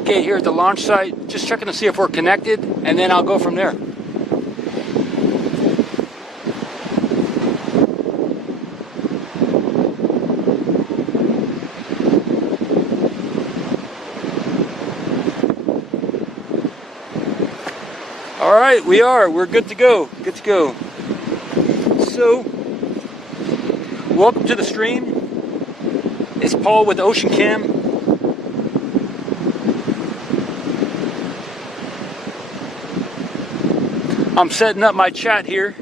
Okay, here at the launch site, just checking to see if we're connected, and then I'll go from there. All right, we're good to go, So, welcome to the stream. It's Paul with Ocean Cam. I'm setting up my chat here.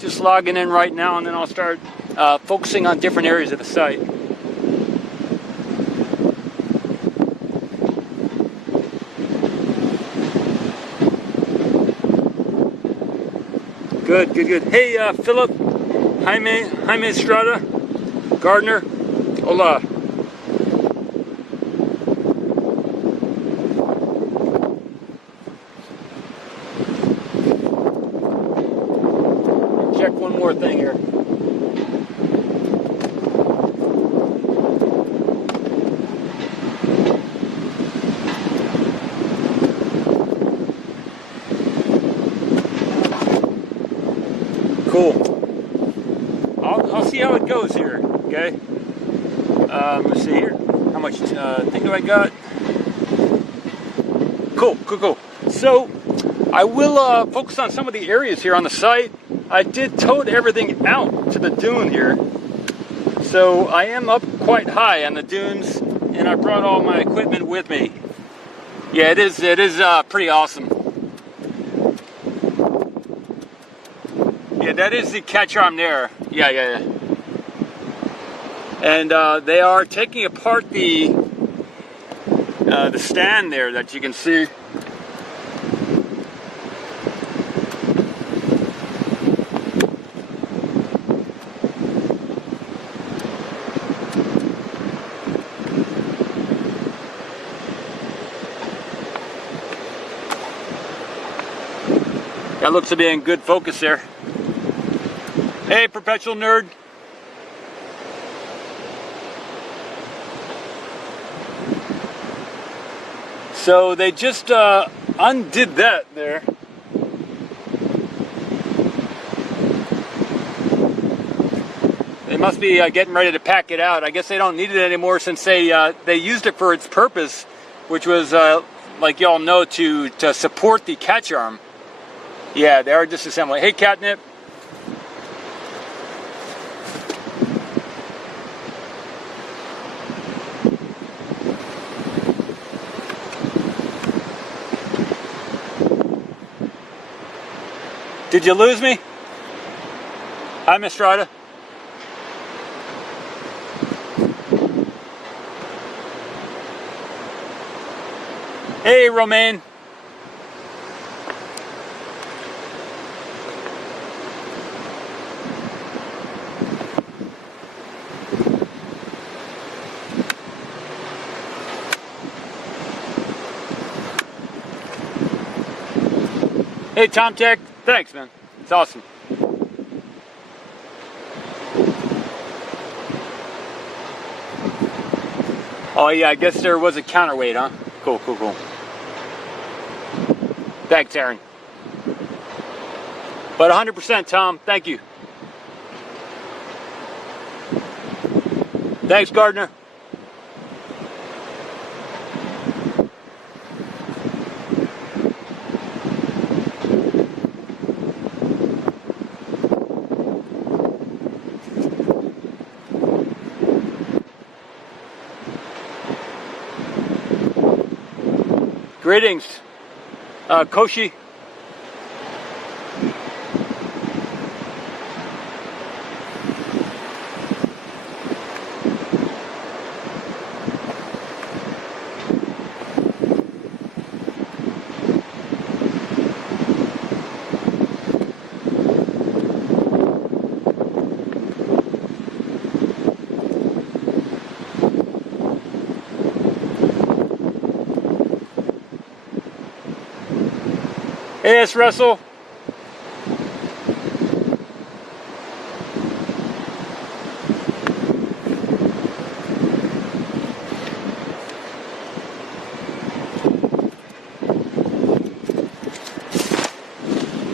Just logging in right now, and then I'll start focusing on different areas of the site. Good. Hey, Philip, Jaime Estrada, Gardner, hola. Check one more thing here. Cool. I'll see how it goes here. Okay. Let's see here. How much thing do I got? Cool. So I will focus on some of the areas here on the site. I did tote everything out to the dune here, so I am up quite high on the dunes, and I brought all my equipment with me. Yeah, it is pretty awesome. Yeah, that is the catch arm there. Yeah. And they are taking apart the stand there that you can see. That looks to be in good focus there. Hey, Perpetual Nerd. So they just undid that there. They must be getting ready to pack it out. I guess they don't need it anymore since they used it for its purpose, which was, like y'all know, to support the catch arm. Yeah, they are disassembling. Hey, Catnip. Did you lose me? Hi, Miss Strada. Hey, Romaine. Hey, Tom Tech. Thanks, man. It's awesome. Oh, yeah, I guess there was a counterweight, huh? Cool. Thanks, Aaron. But 100%, Tom. Thank you. Thanks, Gardner. Greetings, Koshi. Hey, it's Russell.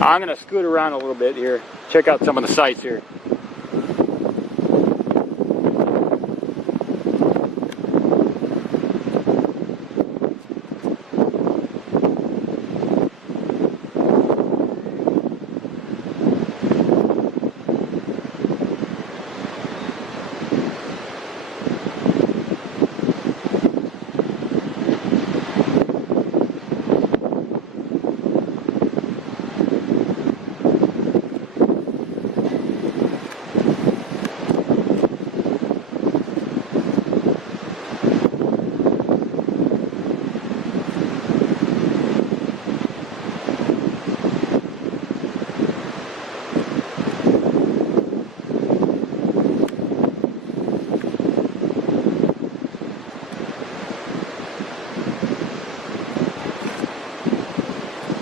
I'm going to scoot around a little bit here, check out some of the sights here.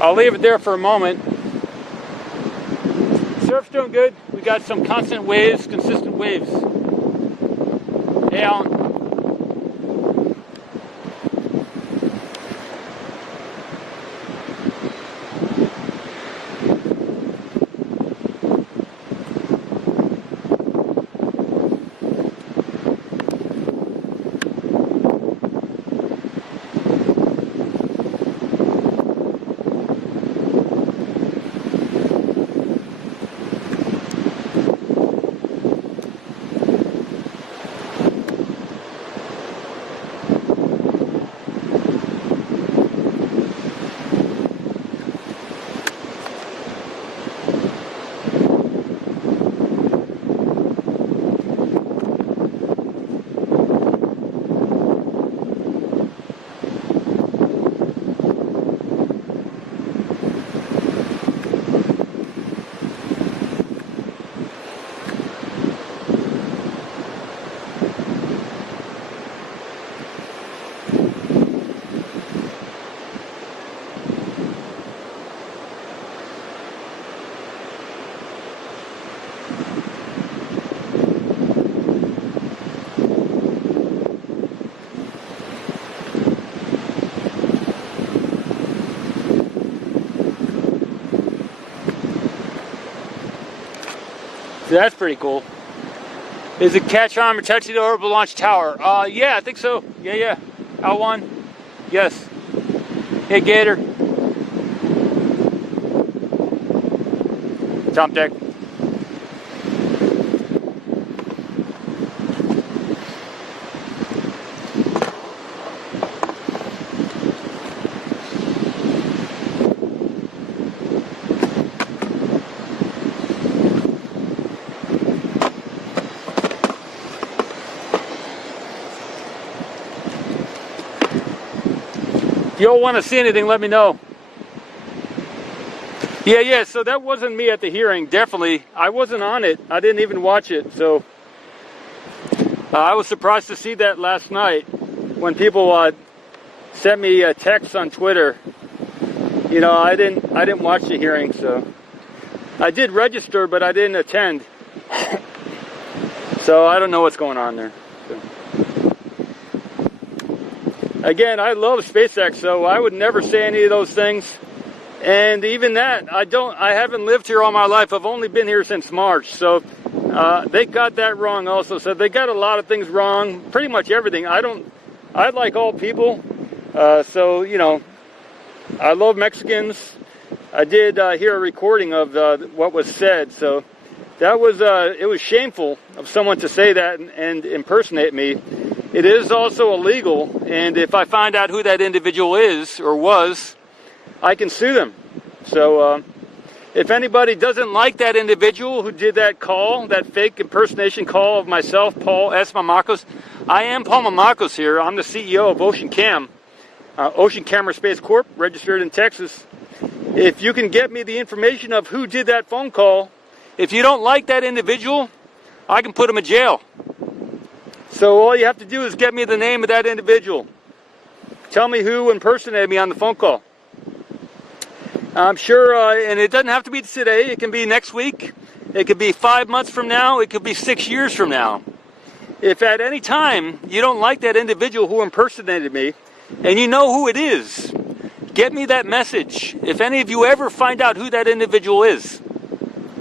I'll leave it there for a moment. Surf's doing good. We got some constant waves, consistent waves. Hey, Alan. That's pretty cool. Is it catch on or touch the orbital launch tower? Yeah, I think so. Yeah. L1. Yes. Hey, Gator. Top deck. If you all want to see anything, let me know. Yeah, so that wasn't me at the hearing, definitely. I wasn't on it. I didn't even watch it, so I was surprised to see that last night when people sent me a text on Twitter. You know, I didn't watch the hearing, so I did register, but I didn't attend. So I don't know what's going on there. So. Again, I love SpaceX, so I would never say any of those things. And even that, I haven't lived here all my life. I've only been here since March. So they got that wrong also. So they got a lot of things wrong, pretty much everything. I like all people. So, you know, I love Mexicans. I did hear a recording of what was said. So that was, it was shameful of someone to say that and impersonate me. It is also illegal. And if I find out who that individual is or was, I can sue them. So if anybody doesn't like that individual who did that call, that fake impersonation call of myself, Paul S. Mamakos, I am Paul Mamakos here. I'm the CEO of Ocean Cam, Ocean Camera Space Corp, registered in Texas. If you can get me the information of who did that phone call, if you don't like that individual, I can put him in jail. So all you have to do is get me the name of that individual. Tell me who impersonated me on the phone call. I'm sure, and it doesn't have to be today. It can be next week. It could be 5 months from now. It could be 6 years from now. If at any time you don't like that individual who impersonated me, and you know who it is, get me that message. If any of you ever find out who that individual is,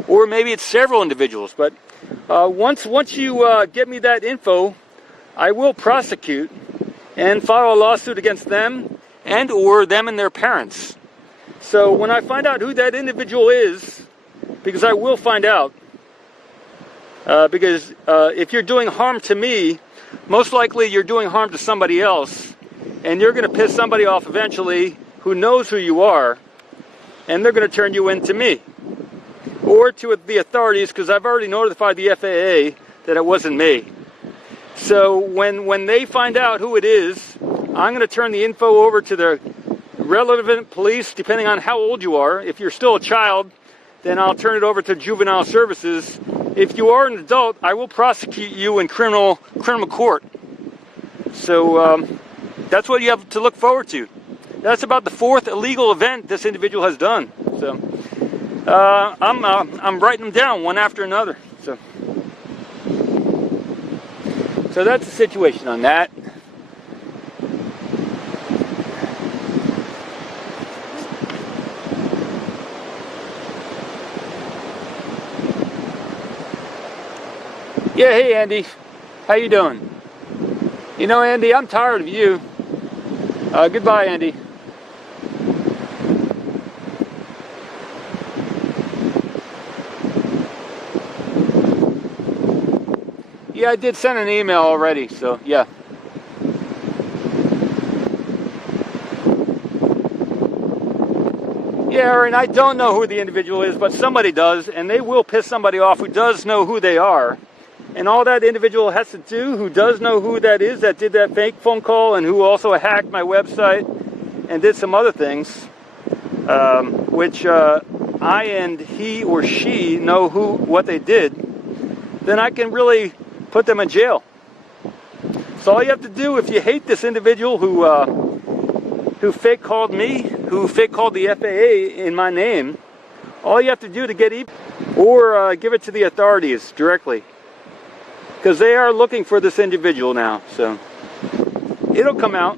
or maybe it's several individuals, but once you get me that info, I will prosecute and file a lawsuit against them and or them and their parents. So when I find out who that individual is, because I will find out, because if you're doing harm to me, most likely you're doing harm to somebody else, and you're going to piss somebody off eventually who knows who you are, and they're going to turn you in to me or to the authorities, because I've already notified the FAA that it wasn't me. So when they find out who it is, I'm going to turn the info over to the relevant police, depending on how old you are. If you're still a child, then I'll turn it over to juvenile services. If you are an adult, I will prosecute you in criminal court. So that's what you have to look forward to. That's about the 4th illegal event this individual has done. So I'm writing them down one after another. So that's the situation on that. Yeah, hey Andy, how you doing? You know, Andy, I'm tired of you. Goodbye, Andy. Yeah, I did send an email already, so yeah. Yeah, and I don't know who the individual is, but somebody does, and they will piss somebody off who does know who they are. And all that individual has to do, who does know who that is, that did that fake phone call, and who also hacked my website and did some other things, which I and he or she know what they did, then I can really put them in jail. So all you have to do, if you hate this individual who fake called me, who fake called the FAA in my name, all you have to do to get even, or give it to the authorities directly. Because they are looking for this individual now, so it'll come out.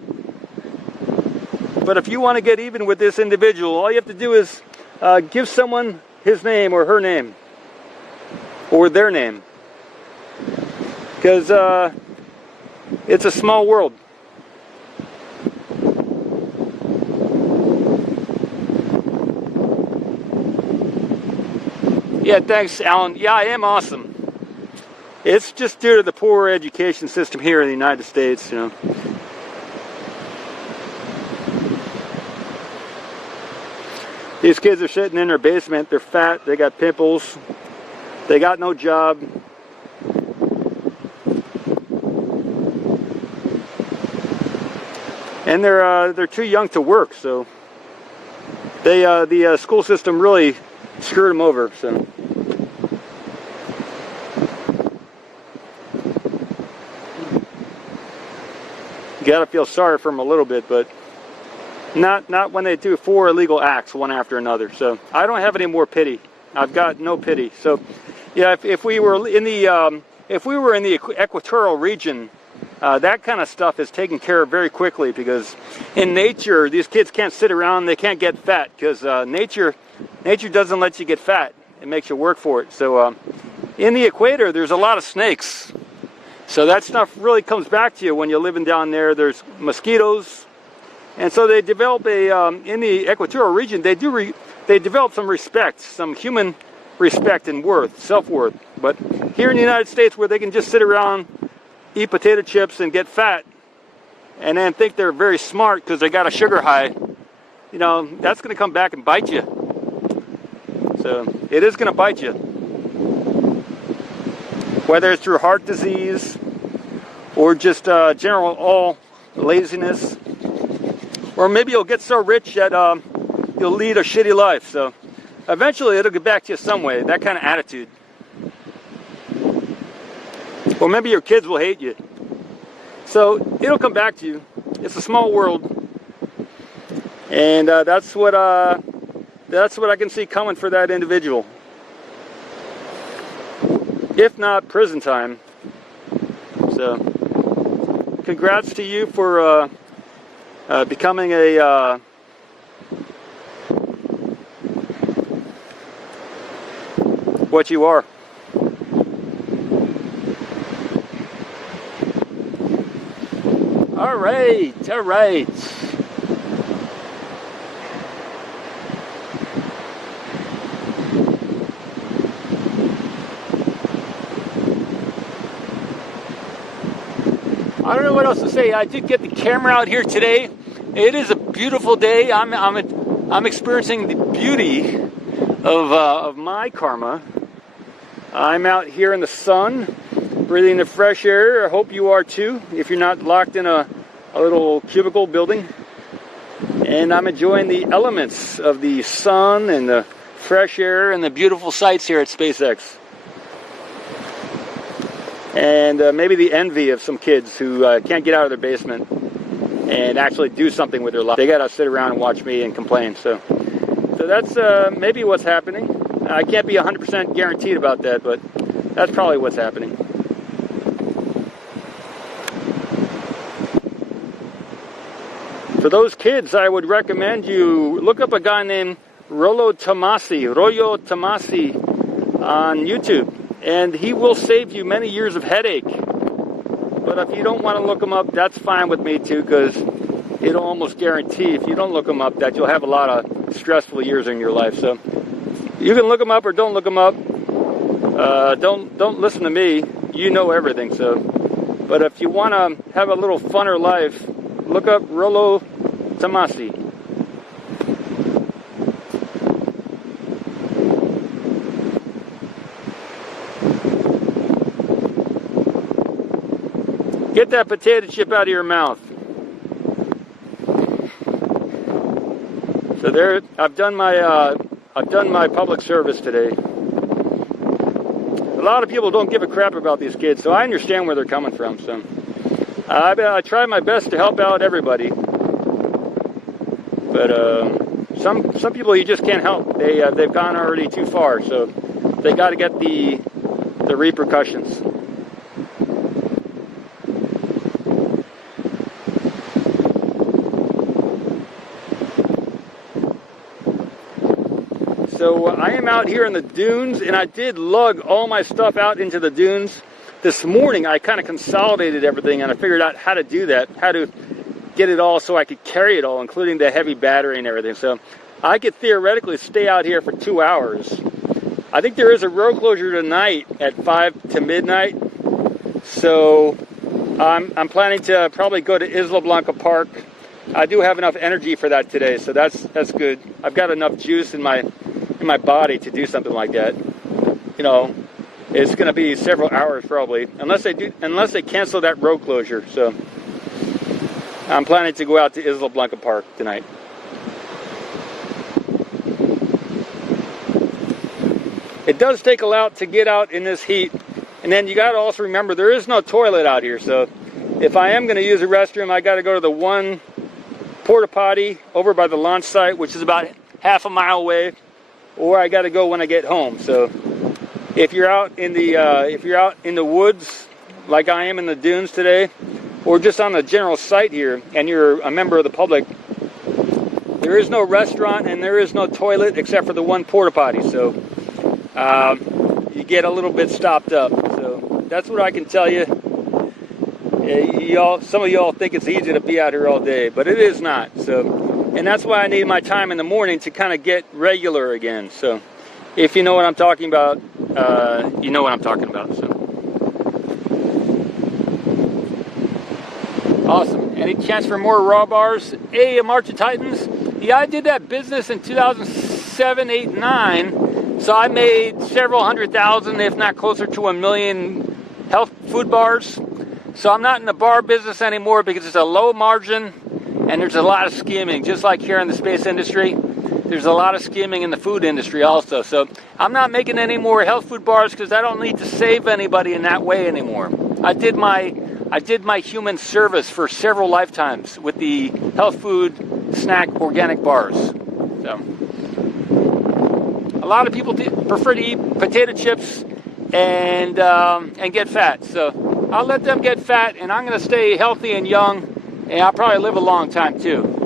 But if you want to get even with this individual, all you have to do is give someone his name or her name, or their name. Because it's a small world. Yeah, thanks, Alan. Yeah, I am awesome. It's just due to the poor education system here in the United States, you know. These kids are sitting in their basement, they're fat, they got pimples, they got no job. And they're too young to work, so the school system really screwed them over, so. You gotta feel sorry for them a little bit, but not when they do 4 illegal acts one after another. So I don't have any more pity. I've got no pity. So yeah, if we were in the equatorial region, that kind of stuff is taken care of very quickly, because in nature these kids can't sit around, they can't get fat, because nature doesn't let you get fat. It makes you work for it. So in the equator there's a lot of snakes. So that stuff really comes back to you when you're living down there. There's mosquitoes, and so they develop in the equatorial region. They develop some respect, some human respect and worth, self-worth. But here in the United States, where they can just sit around, eat potato chips and get fat, and then think they're very smart because they got a sugar high, you know, that's going to come back and bite you. So it is going to bite you. Whether it's through heart disease or just general all laziness, or maybe you'll get so rich that you'll lead a shitty life. So eventually it'll get back to you some way, that kind of attitude. Or maybe your kids will hate you. So it'll come back to you. It's a small world, and that's what that's what I can see coming for that individual. If not prison time. So, congrats to you for becoming a what you are. All right, all right. I don't know what else to say. I did get the camera out here today. It is a beautiful day. I'm experiencing the beauty of my karma. I'm out here in the sun, breathing the fresh air. I hope you are too, if you're not locked in a little cubicle building. And I'm enjoying the elements of the sun and the fresh air and the beautiful sights here at SpaceX. And maybe the envy of some kids who can't get out of their basement and actually do something with their life. They gotta sit around and watch me and complain. So that's maybe what's happening. I can't be 100% guaranteed about that, but that's probably what's happening. For those kids, I would recommend you look up a guy named Rollo Tomasi on YouTube, and he will save you many years of headache. But if you don't want to look him up, that's fine with me too, because it'll almost guarantee, if you don't look him up, that you'll have a lot of stressful years in your life. So you can look him up or don't look him up. Don't listen to me. You know everything. So, but if you want to have a little funner life, look up Rollo Tomasi. Get that potato chip out of your mouth. So there, I've done my public service today. A lot of people don't give a crap about these kids, so I understand where they're coming from. So I try my best to help out everybody, but some people you just can't help. They've gone already too far, so they got to get the repercussions. So I am out here in the dunes, and I did lug all my stuff out into the dunes. This morning I kind of consolidated everything, and I figured out how to do that, how to get it all so I could carry it all, including the heavy battery and everything. So I could theoretically stay out here for 2 hours. I think there is a road closure tonight at 5 to midnight. So I'm planning to probably go to Isla Blanca Park. I do have enough energy for that today, so that's good. I've got enough juice in my body to do something like that. You know, it's going to be several hours probably, unless they cancel that road closure. So I'm planning to go out to Isla Blanca Park tonight. It does take a lot to get out in this heat, and then you got to also remember there is no toilet out here. So if I am going to use a restroom, I got to go to the one porta potty over by the launch site, which is about half a mile away, or I got to go when I get home. So if you're out in the woods like I am in the dunes today, or just on the general site here, and you're a member of the public, there is no restaurant and there is no toilet except for the one porta potty. So you get a little bit stopped up. So that's what I can tell you. Some of y'all think it's easy to be out here all day, but it is not. So. And that's why I need my time in the morning to kind of get regular again. So if you know what I'm talking about, you know what I'm talking about. So awesome. Any chance for more raw bars? Hey, March of Titans. Yeah, I did that business in 2007, 8, 9. So I made several 100,000, if not closer to 1 million health food bars. So I'm not in the bar business anymore because it's a low margin. And there's a lot of skimming, just like here in the space industry. There's a lot of skimming in the food industry also. So I'm not making any more health food bars because I don't need to save anybody in that way anymore. I did my human service for several lifetimes with the health food snack organic bars. So a lot of people prefer to eat potato chips and get fat. So I'll let them get fat, and I'm going to stay healthy and young, and I'll probably live a long time too.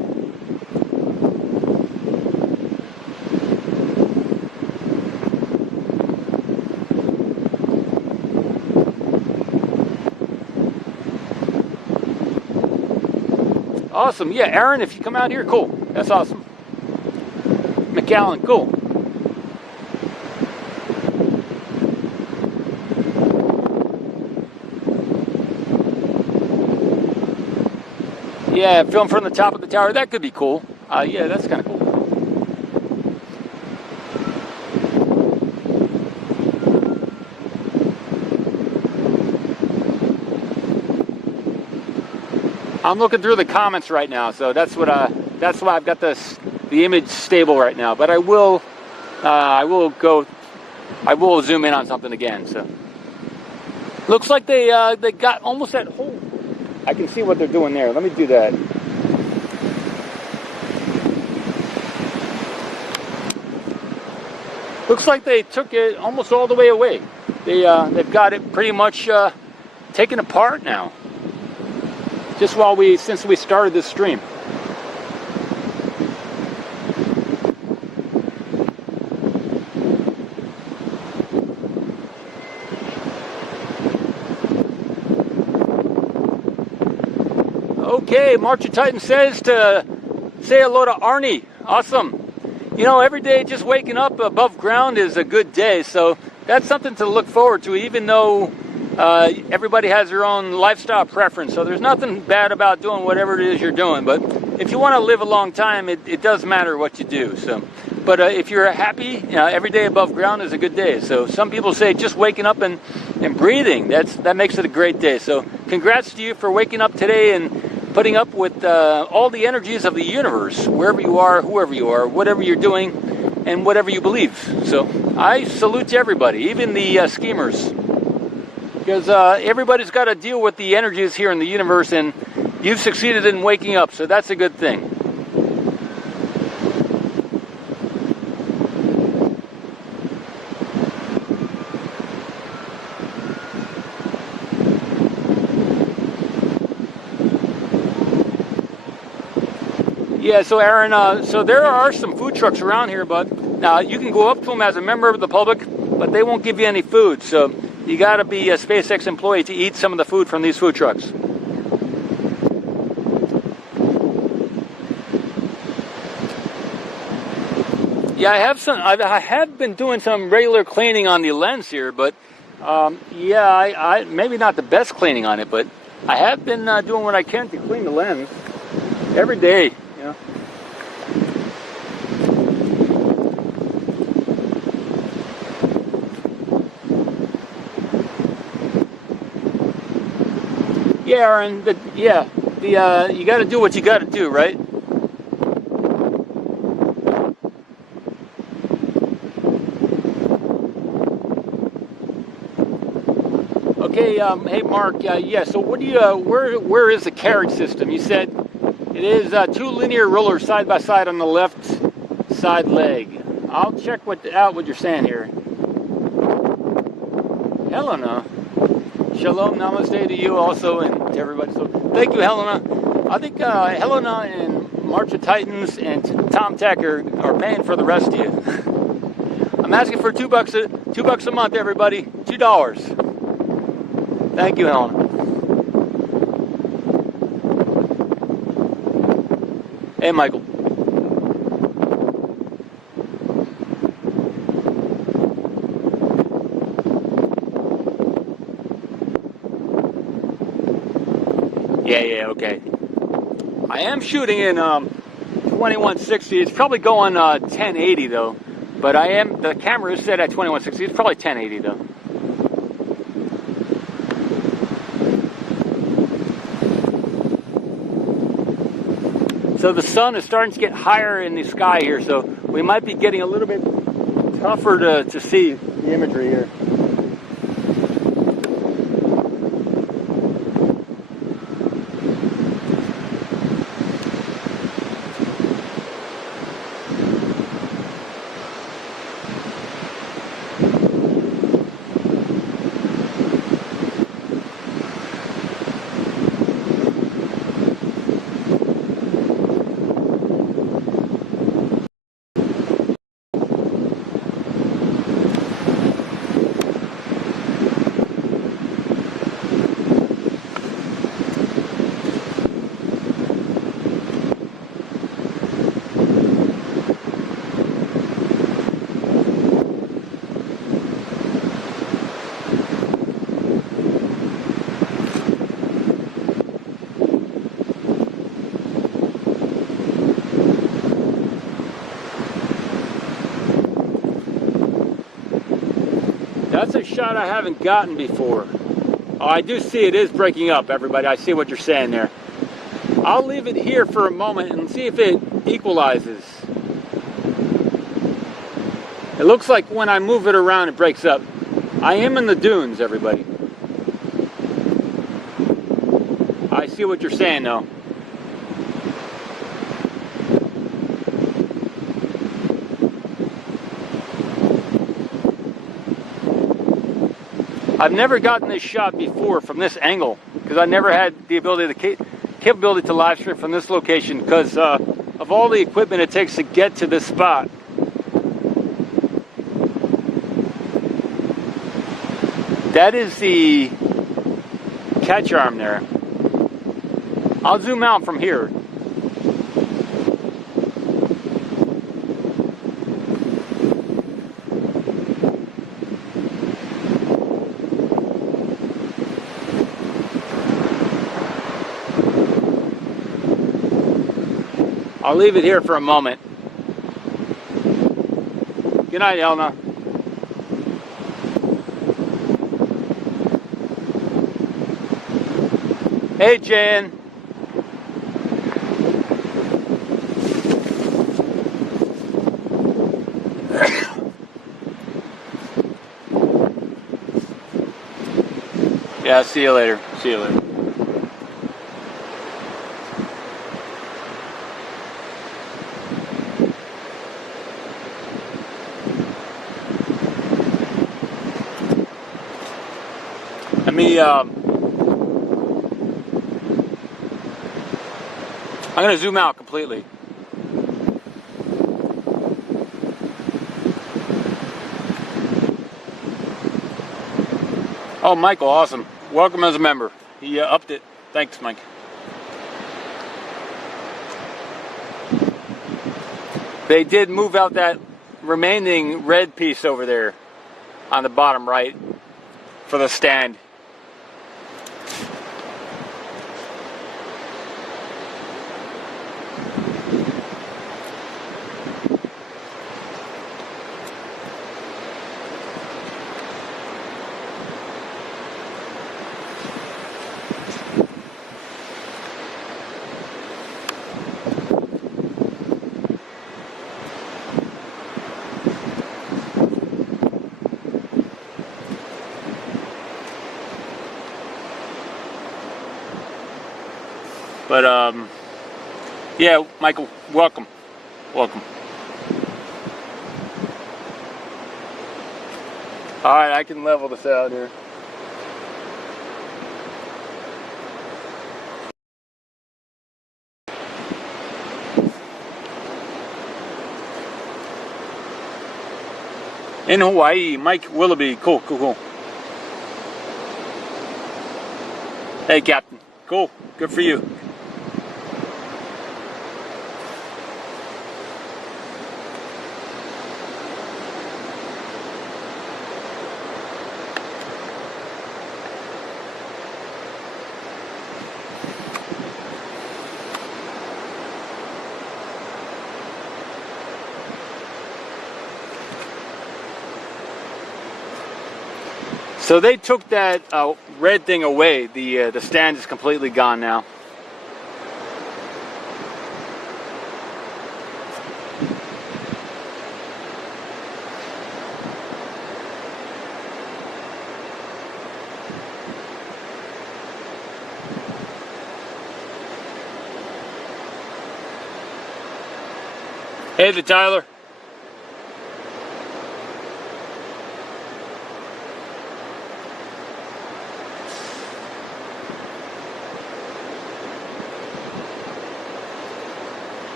Awesome. Yeah, Aaron, if you come out here, cool. That's awesome. McAllen, cool. Yeah, film from the top of the tower. That could be cool. Yeah, that's kind of cool. I'm looking through the comments right now, so that's why I've got the image stable right now. But I will zoom in on something again. So looks like they got almost that whole. I can see what they're doing there. Let me do that. Looks like they took it almost all the way away. They've got it pretty much taken apart now. Just since we started this stream. Okay, March of Titan says to say hello to Arnie. Awesome. You know, every day just waking up above ground is a good day, so that's something to look forward to, even though everybody has their own lifestyle preference. So there's nothing bad about doing whatever it is you're doing, but if you want to live a long time, it does matter what you do. So, but if you're happy, every day above ground is a good day. So some people say just waking up and breathing, that makes it a great day. So congrats to you for waking up today and putting up with all the energies of the universe, wherever you are, whoever you are, whatever you're doing, and whatever you believe. So I salute to everybody, even the schemers, because everybody's got to deal with the energies here in the universe, and you've succeeded in waking up, so that's a good thing. Yeah, so Aaron, so there are some food trucks around here, but you can go up to them as a member of the public, but they won't give you any food. So you got to be a SpaceX employee to eat some of the food from these food trucks. Yeah, I have been doing some regular cleaning on the lens here, but yeah, I maybe not the best cleaning on it, but I have been doing what I can to clean the lens every day. Yeah, Aaron. You got to do what you got to do, right? Okay. Hey, Mark. Yeah. So, what do you? Where is the carriage system? You said it is 2 linear rollers side by side on the left side leg. I'll check out what you're saying here. Helena. Shalom, namaste to you also, and to everybody. So thank you, Helena. I think Helena and March of Titans and Tom Tech are paying for the rest of you. I'm asking for $2 a month, everybody. $2. Thank you, Helena. Hey, Michael. Yeah, okay. I am shooting in 2160. It's probably going 1080 though, but the camera is set at 2160. It's probably 1080 though. So the sun is starting to get higher in the sky here, so we might be getting a little bit tougher to see the imagery here. That's a shot I haven't gotten before. Oh, I do see it is breaking up, everybody. I see what you're saying there. I'll leave it here for a moment and see if it equalizes. It looks like when I move it around, it breaks up. I am in the dunes, everybody. I see what you're saying, though. I've never gotten this shot before from this angle because I never had the ability, the capability to live stream from this location because of all the equipment it takes to get to this spot. That is the catch arm there. I'll zoom out from here. I'll leave it here for a moment. Good night, Elna. Hey, Jan. Yeah, see you later. See you later. Let me, I'm going to zoom out completely. Oh, Michael, awesome. Welcome as a member. He upped it. Thanks, Mike. They did move out that remaining red piece over there on the bottom right for the stand. But, yeah, Michael, welcome. Welcome. All right, I can level this out here. In Hawaii, Mike Willoughby. Cool, cool, cool. Hey, Captain. Cool. Good for you. So they took that red thing away. The stand is completely gone now. Hey, the Tyler.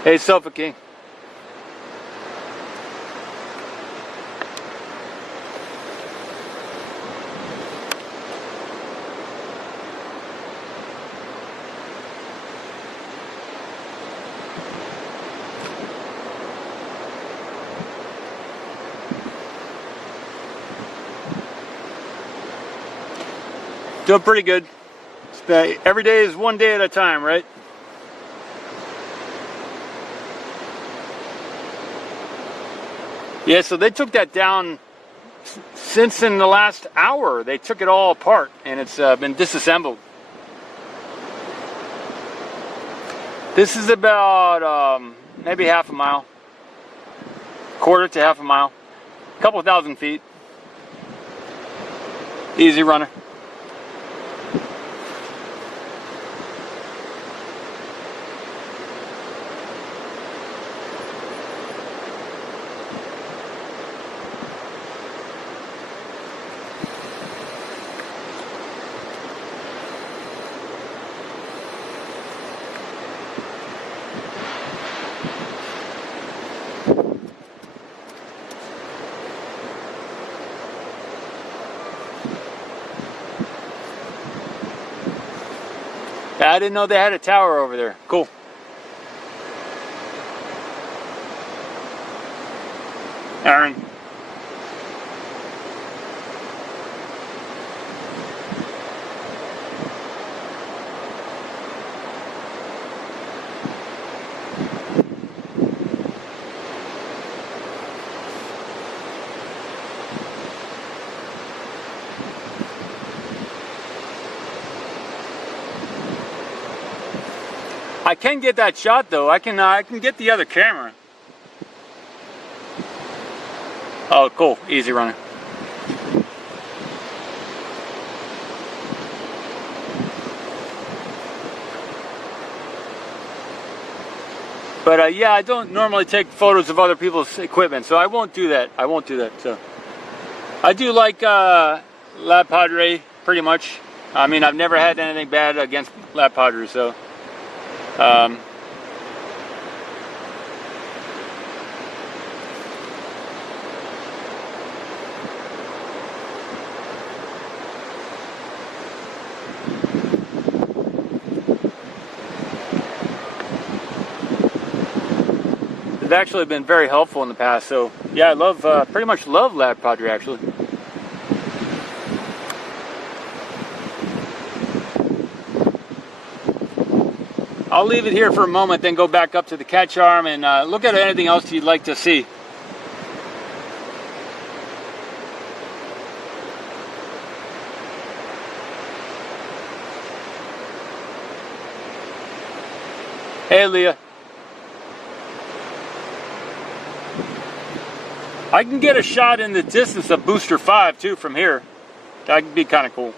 Hey, Sofa King. Doing pretty good. Every day is one day at a time, right? Yeah, so they took that down since in the last hour they took it all apart and it's been disassembled. This is about maybe half a mile, quarter to half a mile, a couple thousand feet. Easy runner. I didn't know they had a tower over there. Cool. Aaron. I can get that shot though. I can get the other camera. Oh, cool. Easy runner. But yeah, I don't normally take photos of other people's equipment, so I won't do that. I won't do that. So I do like Lab Padre pretty much. I mean, I've never had anything bad against Lab Padre, so. They've actually been very helpful in the past, so yeah, I love, pretty much love Lab Padre actually. I'll leave it here for a moment, then go back up to the catch arm and look at anything else you'd like to see. Hey, Leah. I can get a shot in the distance of Booster 5 too from here. That could be kind of cool.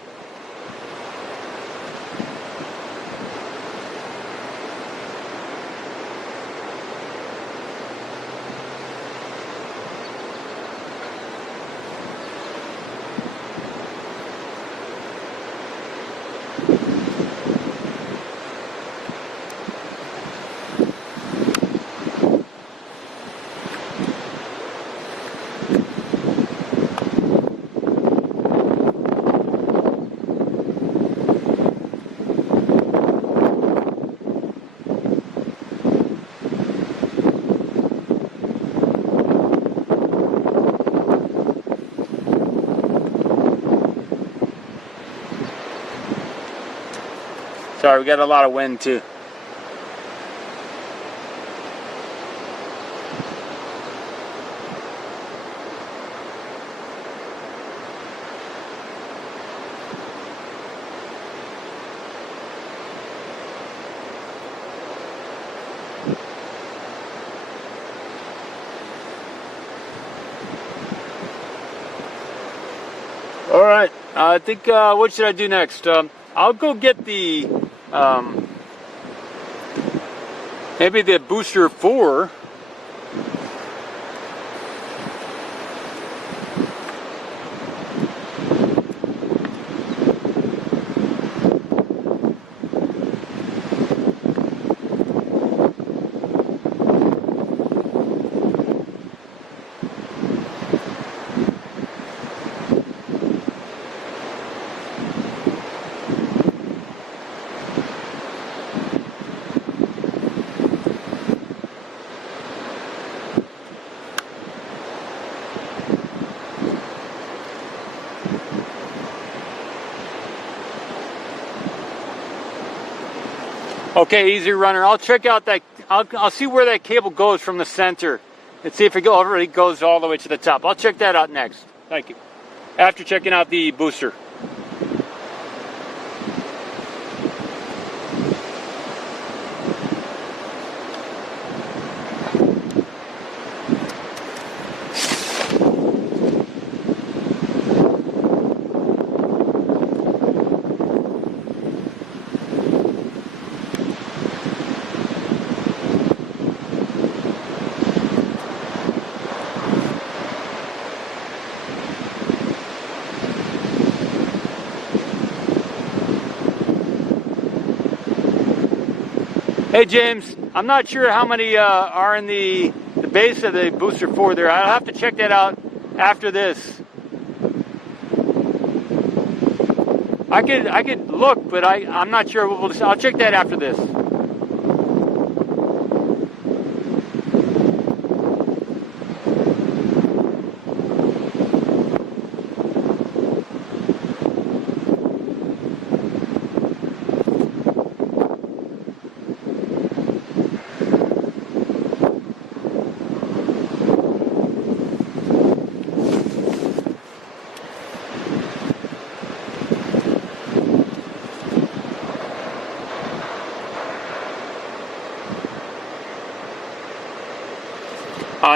Sorry, we got a lot of wind too. All right, I think, what should I do next? I'll go get the, maybe the Booster 4. Okay, easy runner. I'll check out that. I'll see where that cable goes from the center and see if it already goes all the way to the top. I'll check that out next. Thank you. after checking out the booster. Hey James, I'm not sure how many are in the base of the booster 4 there. I'll have to check that out after this. I could look, but I'm not sure. I'll check that after this.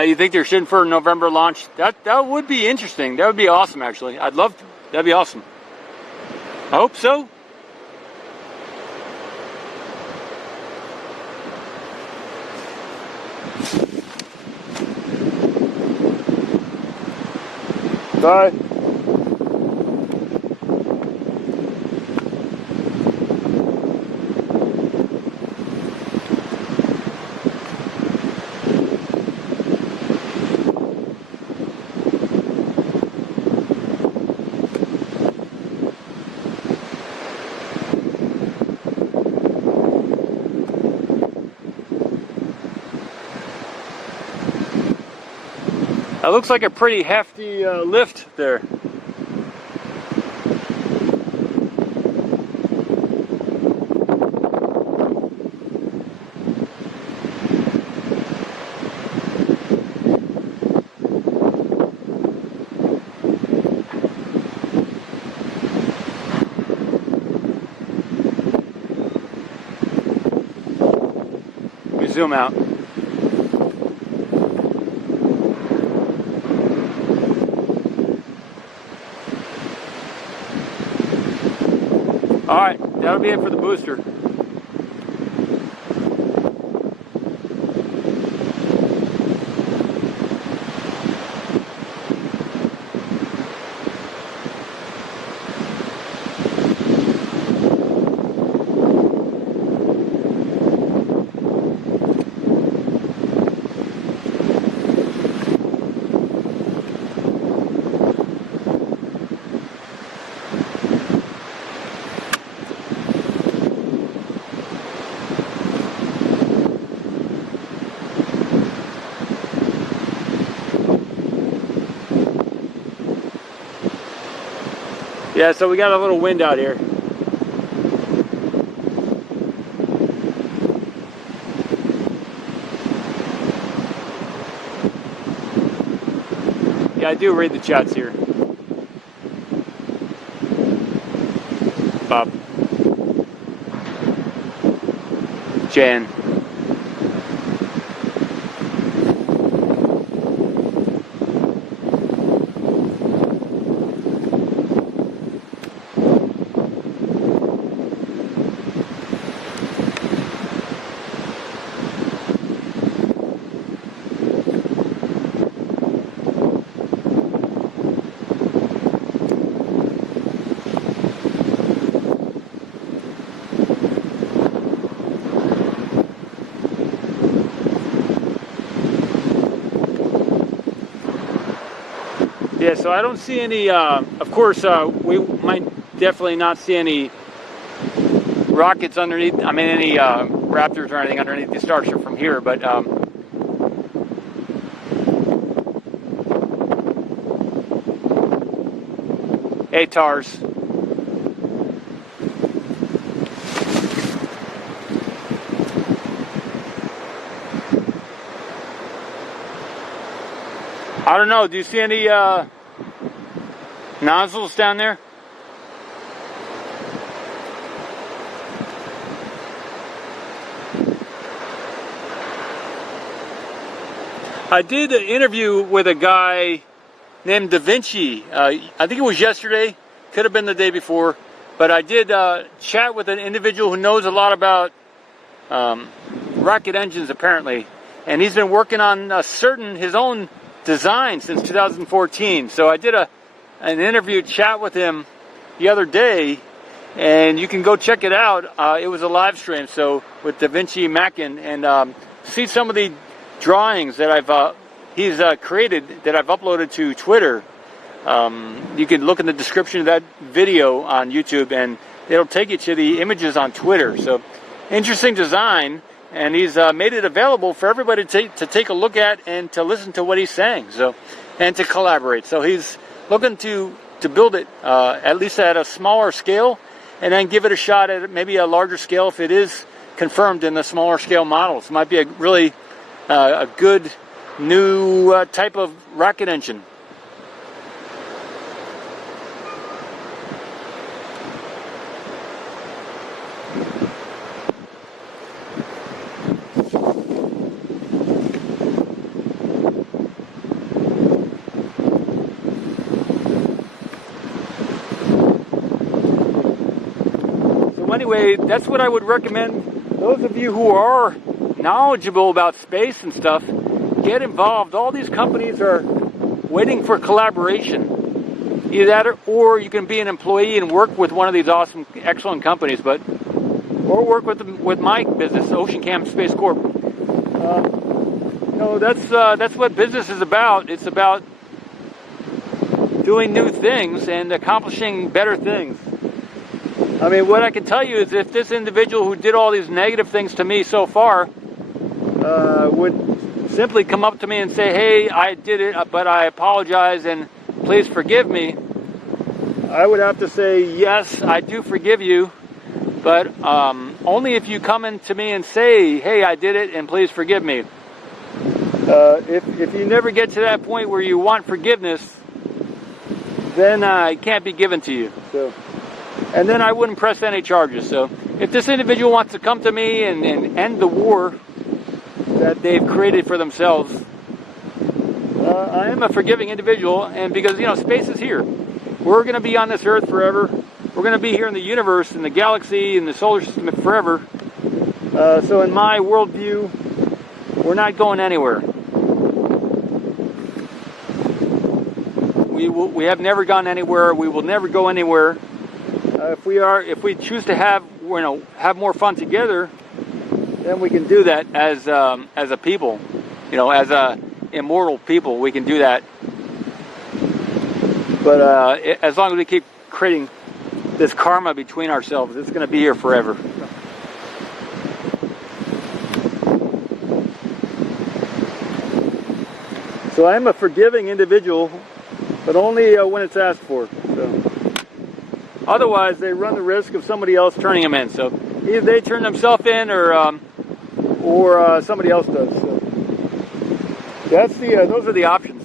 You think they're shooting for a November launch? That would be interesting. That would be awesome, actually. I'd love to. That'd be awesome. I hope so. Bye. That looks like a pretty hefty lift there. Let me zoom out. All right, that'll be it for the booster. Yeah, so we got a little wind out here. Yeah, I do read the chats here. Bob. Jan. Yeah, so I don't see any, of course, we might definitely not see any rockets underneath, I mean, any Raptors or anything underneath the Starship from here, but ATARs. I don't know, do you see any nozzles down there. I did an interview with a guy named Da Vinci. I think it was yesterday, could have been the day before, but I did chat with an individual who knows a lot about rocket engines apparently, and he's been working on his own design since 2014. So I did an interview chat with him the other day, and you can go check it out. It was a live stream, so with Da Vinci Mackin, and see some of the drawings that he's created that I've uploaded to Twitter. You can look in the description of that video on YouTube, and it'll take you to the images on Twitter. So interesting design, and he's made it available for everybody to take a look at and to listen to what he's saying. So, and to collaborate. So he's looking to build it at least at a smaller scale, and then give it a shot at maybe a larger scale if it is confirmed in the smaller scale models. It might be a really a good new type of rocket engine. So anyway, that's what I would recommend. Those of you who are knowledgeable about space and stuff, get involved. All these companies are waiting for collaboration. Either that, or you can be an employee and work with one of these awesome, excellent companies, or work with my business, Ocean Cam Space Corp. That's what business is about. It's about doing new things and accomplishing better things. I mean, what I can tell you is if this individual who did all these negative things to me so far would simply come up to me and say, hey, I did it, but I apologize and please forgive me, I would have to say, yes, I do forgive you, but only if you come in to me and say, hey, I did it and please forgive me. If you never get to that point where you want forgiveness, then it can't be given to you. So, and then I wouldn't press any charges. So if this individual wants to come to me and end the war that they've created for themselves, I am a forgiving individual, and because, space is here. We're going to be on this earth forever. We're going to be here in the universe, in the galaxy, in the solar system forever. So in my worldview, we're not going anywhere. We have never gone anywhere. We will never go anywhere. If we choose to have more fun together, then we can do that as a people, as a immortal people, we can do that. But as long as we keep creating this karma between ourselves, it's going to be here forever. So I'm a forgiving individual, but only when it's asked for. So. Otherwise, they run the risk of somebody else turning them in. So either they turn themselves in, or somebody else does. So those are the options.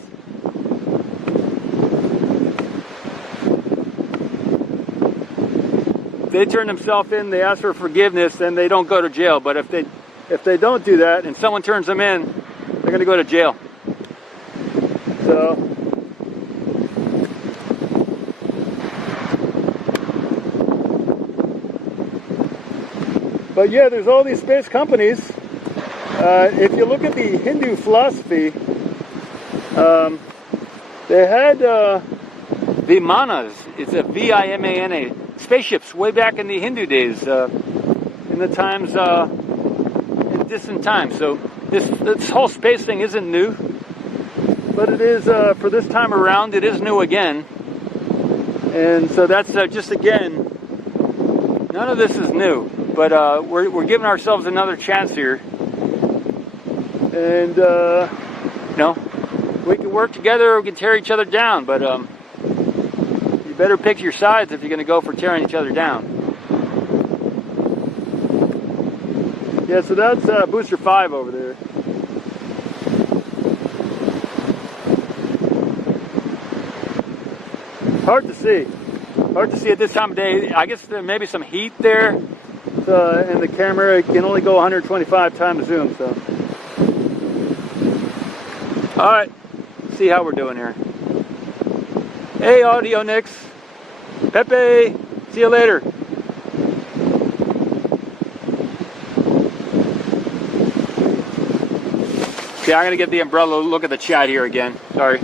If they turn themselves in, they ask for forgiveness, then they don't go to jail. But if they don't do that and someone turns them in, they're going to go to jail. So. But yeah, there's all these space companies. If you look at the Hindu philosophy, they had Vimanas. It's a V-I-M-A-N-A. Spaceships way back in the Hindu days, in the times, in distant times. So this whole space thing isn't new, but it is for this time around. It is new again, and so that's just again. None of this is new. But we're giving ourselves another chance here, and we can work together. We can tear each other down, but you better pick your sides if you're going to go for tearing each other down. Yeah, so that's Booster 5 over there. Hard to see. Hard to see at this time of day. I guess there may be some heat there, and the camera can only go 125 times zoom. So, all right, see how we're doing here. Hey, Audio Nix, Pepe, see you later. Okay, I'm gonna get the umbrella. Look at the chat here again. Sorry.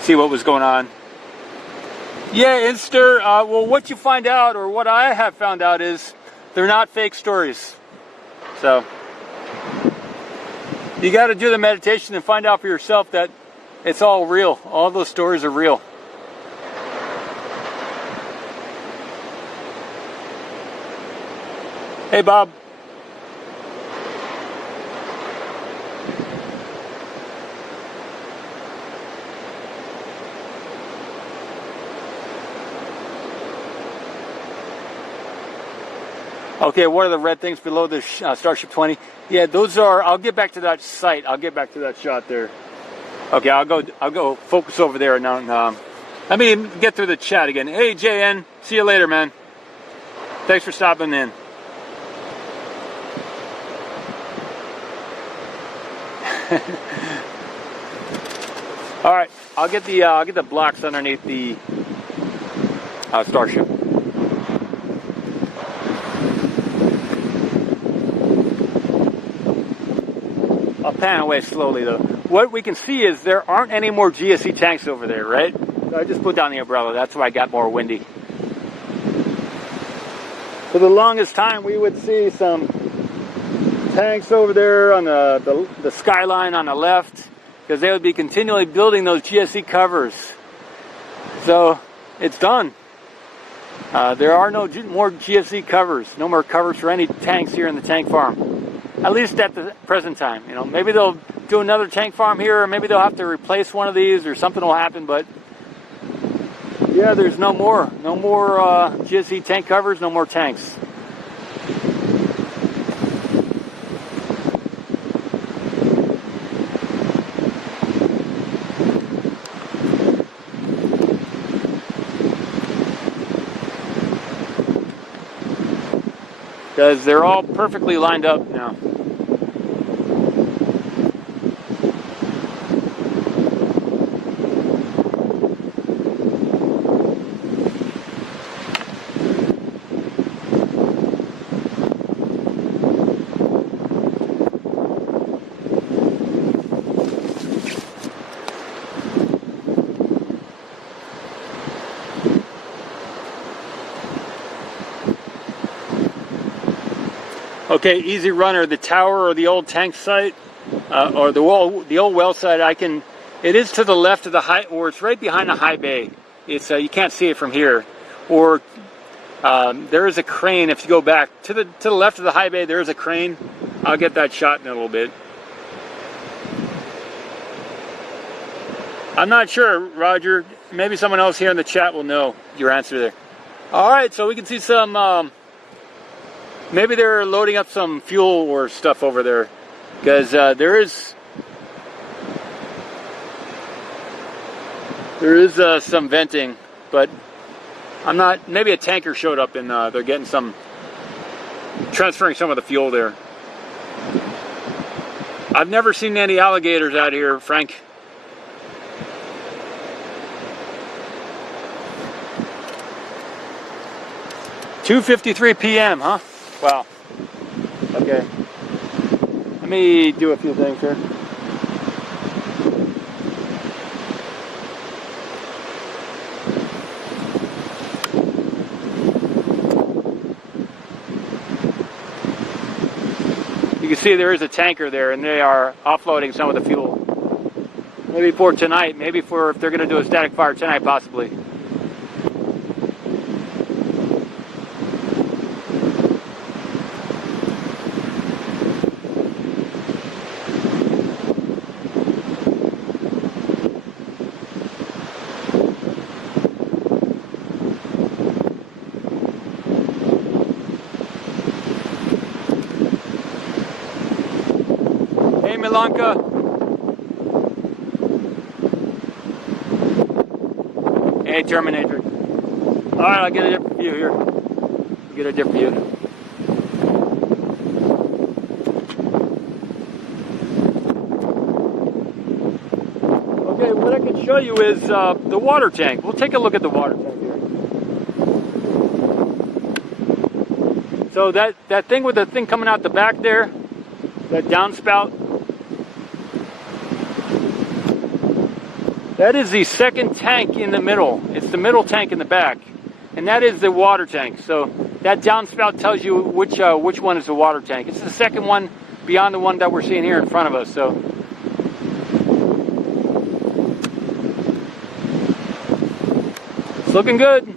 See what was going on. Yeah, Inster, well, what you find out, or what I have found out, is they're not fake stories. So, you got to do the meditation and find out for yourself that it's all real. All those stories are real. Hey, Bob. Okay, what are the red things below the Starship 20? Yeah, those are. I'll get back to that site. I'll get back to that shot there. Okay, I'll go focus over there now. Let me get through the chat again. Hey, JN, see you later, man. Thanks for stopping in. All right, I'll get the blocks underneath the Starship. I'll pan away slowly though. What we can see is there aren't any more GSE tanks over there, right? So I just put down the umbrella. That's why I got more windy. For the longest time, we would see some tanks over there on the skyline on the left, because they would be continually building those GSE covers. So it's done. There are no more GSE covers, no more covers for any tanks here in the tank farm. At least at the present time. You know, maybe they'll do another tank farm here, or maybe they'll have to replace one of these, or something will happen. But yeah, there's no more GSE tank covers, no more tanks. Because they're all perfectly lined up now. Okay, easy runner, the tower or the old tank site, or the old well site, it is to the left of the high, or it's right behind the high bay. It's you can't see it from here. Or there is a crane. If you go back to the left of the high bay, there is a crane. I'll get that shot in a little bit. I'm not sure, Roger. Maybe someone else here in the chat will know your answer there. All right, so we can see some. Maybe they're loading up some fuel or stuff over there, because there is some venting, but I'm not. Maybe a tanker showed up and they're getting transferring some of the fuel there. I've never seen any alligators out here, Frank. $2:53 p.m., huh? Wow. Okay. Let me do a few things here. You can see there is a tanker there, and they are offloading some of the fuel. Maybe for tonight, maybe for if they're going to do a static fire tonight, possibly. Hey, Terminator. All right, I'll get a different view here. Get a different view. Okay, what I can show you is the water tank. We'll take a look at the water tank here. So that thing with the thing coming out the back there, that downspout, that is the second tank in the middle. It's the middle tank in the back, and that is the water tank. So that downspout tells you which one is the water tank. It's the second one beyond the one that we're seeing here in front of us. So it's looking good.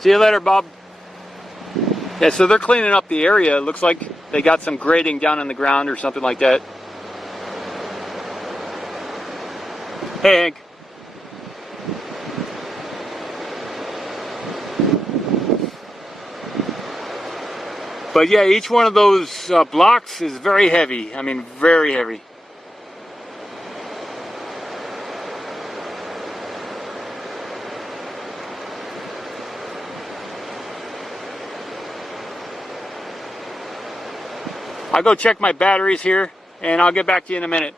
See you later, Bob. Yeah, so they're cleaning up the area. It looks like they got some grading down on the ground or something like that. Hey, Hank. But yeah, each one of those blocks is very heavy. I mean, very heavy. I'll go check my batteries here, and I'll get back to you in a minute.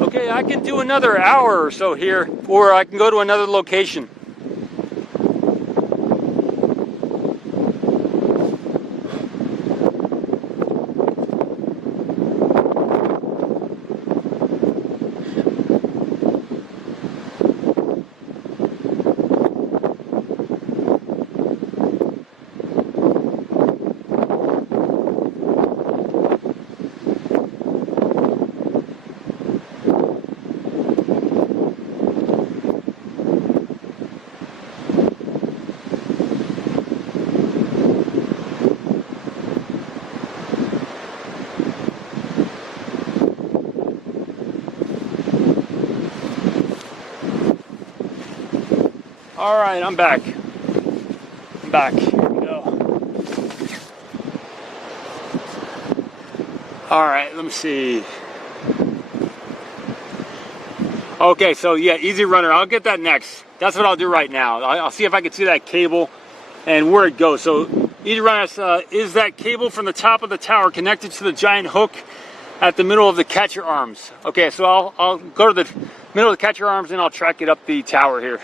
Okay, I can do another hour or so here, or I can go to another location. All right, I'm back. I'm back. Here we go. All right, let me see. Okay, so yeah, Easy Runner. I'll get that next. That's what I'll do right now. I'll see if I can see that cable and where it goes. So Easy Runner is that cable from the top of the tower connected to the giant hook at the middle of the catcher arms. Okay, so I'll go to the middle of the catcher arms and I'll track it up the tower here.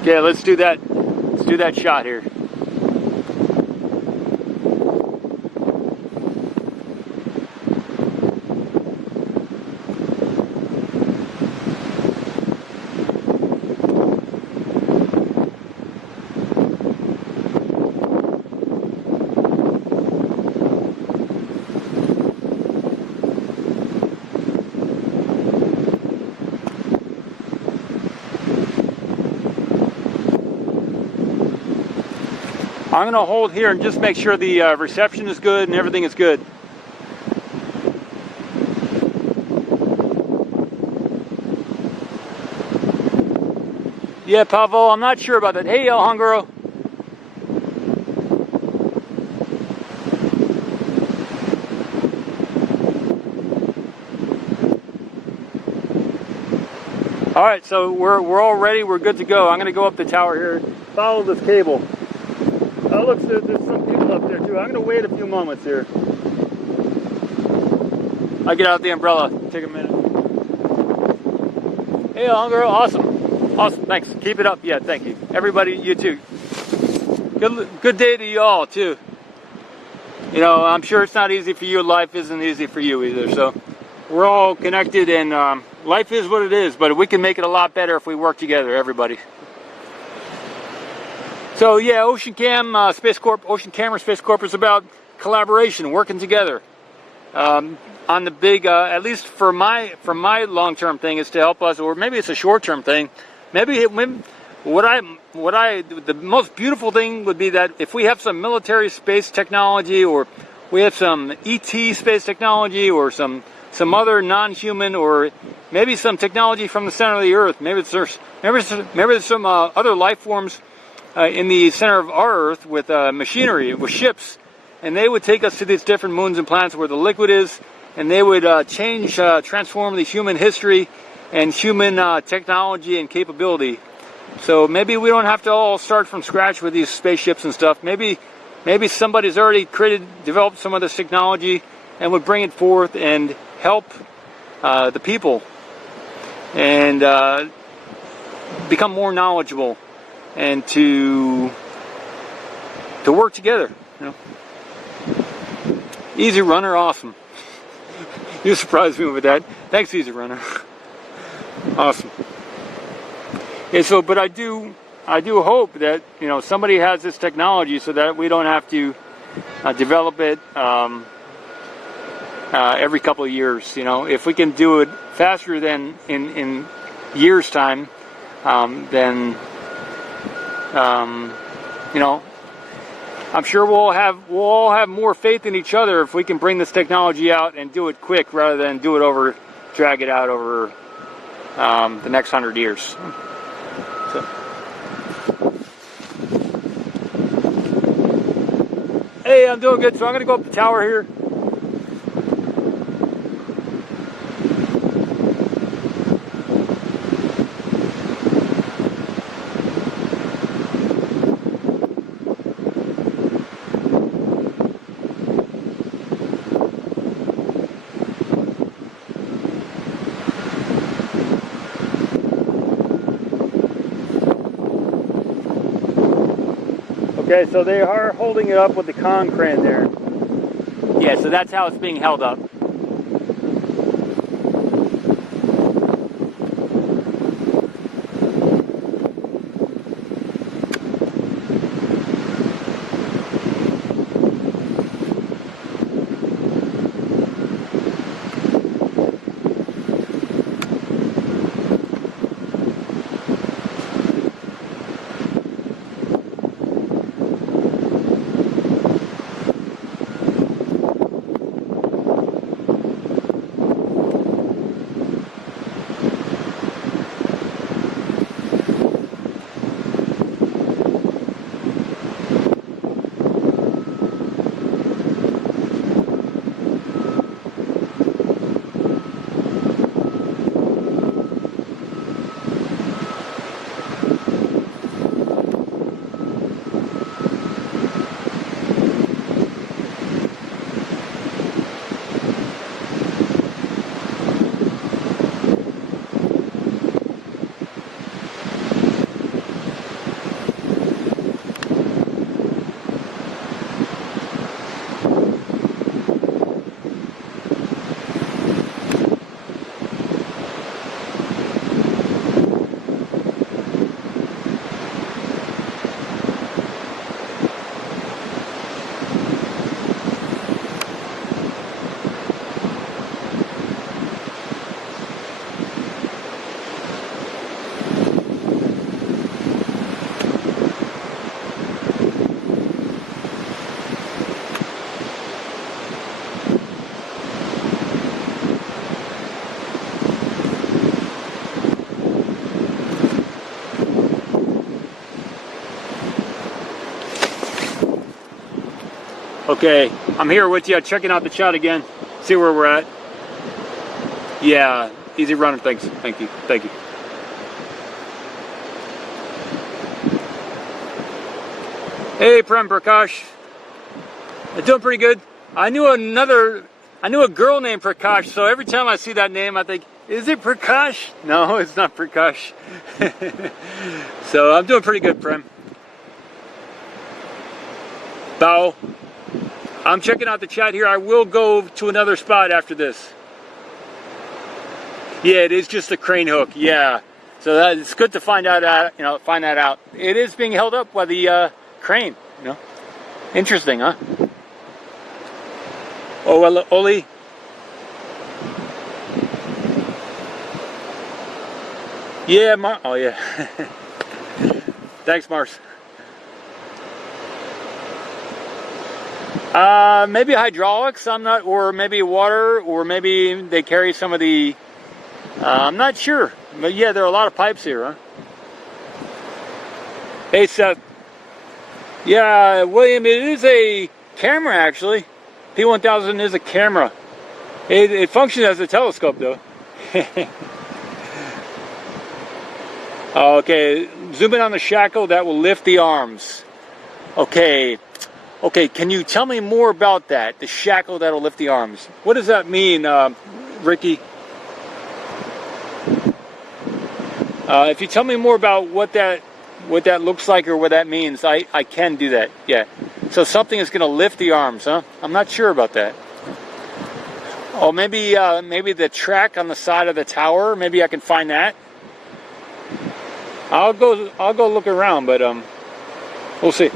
Okay, let's do that. Let's do that shot here. I'm going to hold here and just make sure the reception is good and everything is good. Yeah, Pavel, I'm not sure about that. Hey, El Hungaro. All right, so we're all ready. We're good to go. I'm going to go up the tower here. Follow this cable. Oh, look, there's some people up there too. I'm going to wait a few moments here. I'll get out the umbrella. Take a minute. Hey, long girl. Awesome. Awesome. Thanks. Keep it up. Yeah, thank you. Everybody, you too. Good day to you all too. You know, I'm sure it's not easy for you. Life isn't easy for you either. So we're all connected, and life is what it is. But we can make it a lot better if we work together, everybody. So yeah, Ocean Camera Space Corp is about collaboration, working together. On the big, at least for my long-term thing is to help us, or maybe it's a short-term thing. Maybe the most beautiful thing would be that if we have some military space technology, or we have some ET space technology, or some other non-human, or maybe some technology from the center of the Earth. Maybe there's some other life forms in the center of our Earth with machinery, with ships, and they would take us to these different moons and planets where the liquid is, and they would transform the human history and human technology and capability. So maybe we don't have to all start from scratch with these spaceships and stuff. Maybe somebody's already developed some of this technology and would bring it forth and help the people and become more knowledgeable and to work together. You know? Easy Runner, awesome. You surprised me with that. Thanks, Easy Runner. Awesome. Yeah, so, but I do hope that, you know, somebody has this technology so that we don't have to develop it every couple of years. You know, if we can do it faster than in years' time, then you know, I'm sure we'll all have more faith in each other if we can bring this technology out and do it quick rather than drag it out over the next 100 years. So. Hey, I'm doing good. So I'm going to go up the tower here. Okay, so they are holding it up with the con crane there. Yeah, so that's how it's being held up. Okay, I'm here with you, checking out the shot again, see where we're at. Yeah, Easy Runner, thanks, thank you. Hey, Prem Prakash. I'm doing pretty good. I knew a girl named Prakash, so every time I see that name, I think, is it Prakash? No, it's not Prakash. So I'm doing pretty good, Prem. Bow. I'm checking out the chat here. I will go to another spot after this. Yeah, it is just a crane hook. Yeah. So that, it's good to find out. Find that out. It is being held up by the crane. Interesting, huh? Oh, well, Oli. Yeah, oh yeah. Thanks, Mars. Maybe hydraulics. I'm not, or maybe water, or maybe they carry some of the. I'm not sure, but yeah, there are a lot of pipes here, huh? Hey, Seth. Yeah, William, it is a camera actually. P1000 is a camera. It functions as a telescope, though. Okay, zoom in on the shackle that will lift the arms. Okay, can you tell me more about that? The shackle that will lift the arms. What does that mean, Ricky? If you tell me more about what that looks like or what that means, I can do that. Yeah. So something is going to lift the arms, huh? I'm not sure about that. Oh, maybe the track on the side of the tower. Maybe I can find that. I'll go look around, but we'll see.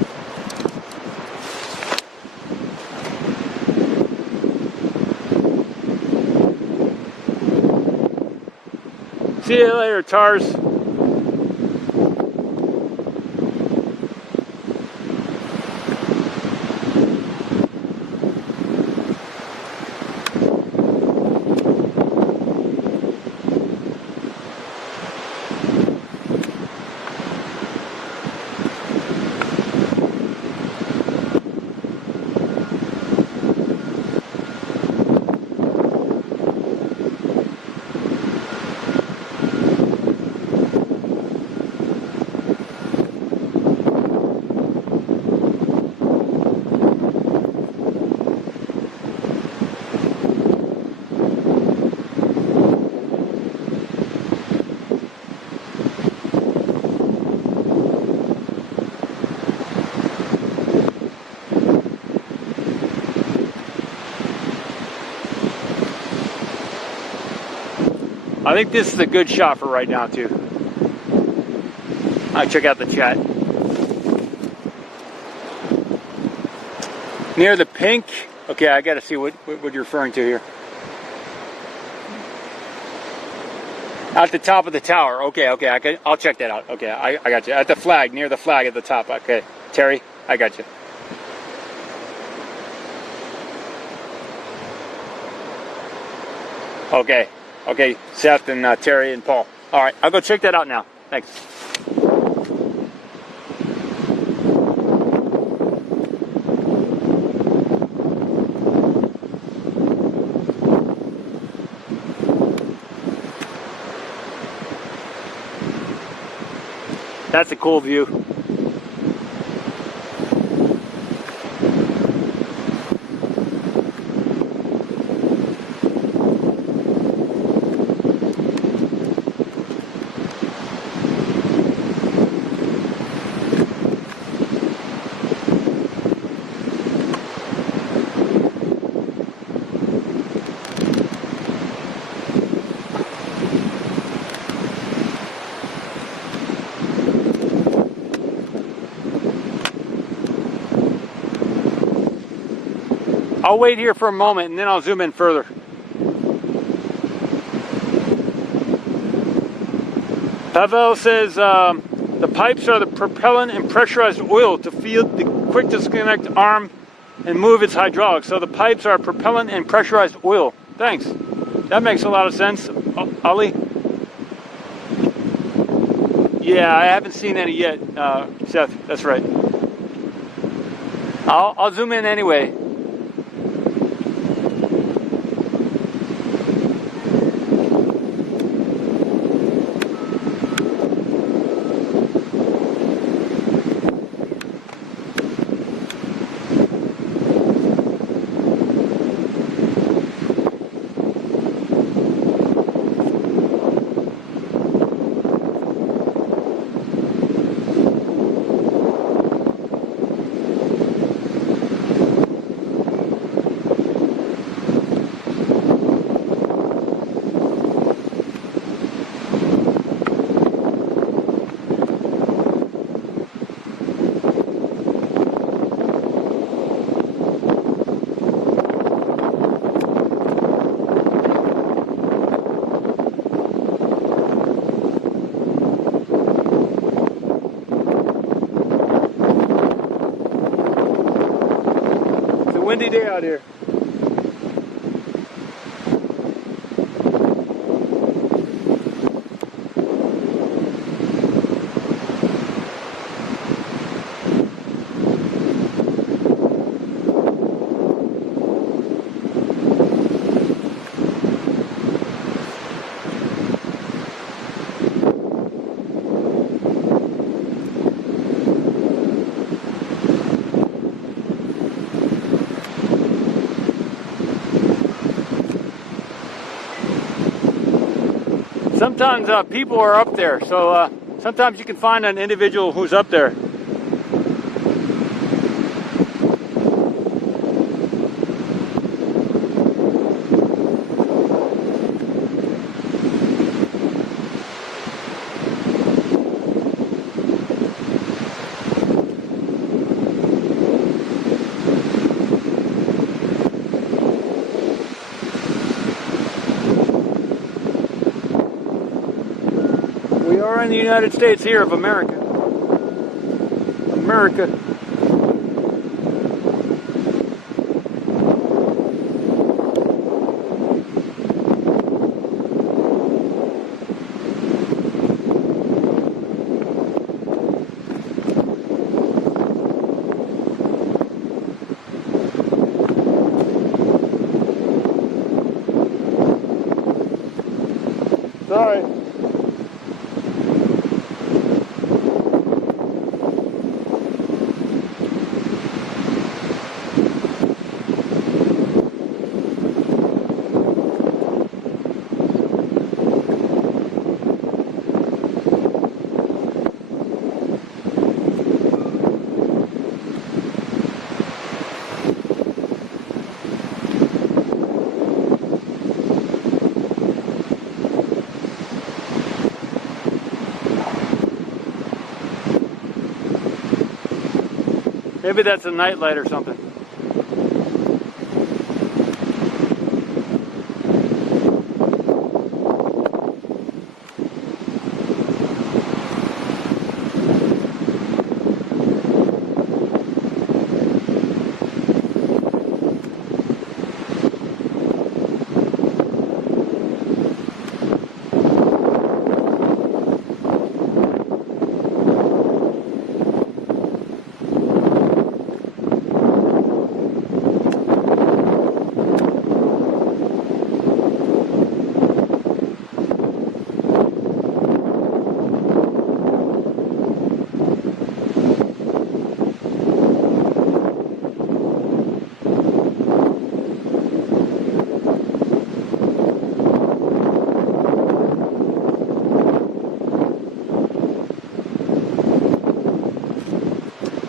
See you later, Tars. I think this is a good shot for right now, too. I'll check out the chat. Near the pink. Okay, I got to see what you're referring to here. At the top of the tower. Okay, I'll check that out. Okay, I got you. At the flag, near the flag at the top. Okay, Terry, I got you. Okay, Seth and Terry and Paul. All right, I'll go check that out now. Thanks. That's a cool view. I'll wait here for a moment and then I'll zoom in further. Pavel says the pipes are the propellant and pressurized oil to feed the quick disconnect arm and move its hydraulics. So the pipes are propellant and pressurized oil. Thanks. That makes a lot of sense, Ali. Yeah, I haven't seen any yet, Seth. That's right. I'll zoom in anyway. windy day out here. Sometimes people are up there, so sometimes you can find an individual who's up there. We are in the United States here of America. America. Sorry. Maybe that's a nightlight or something.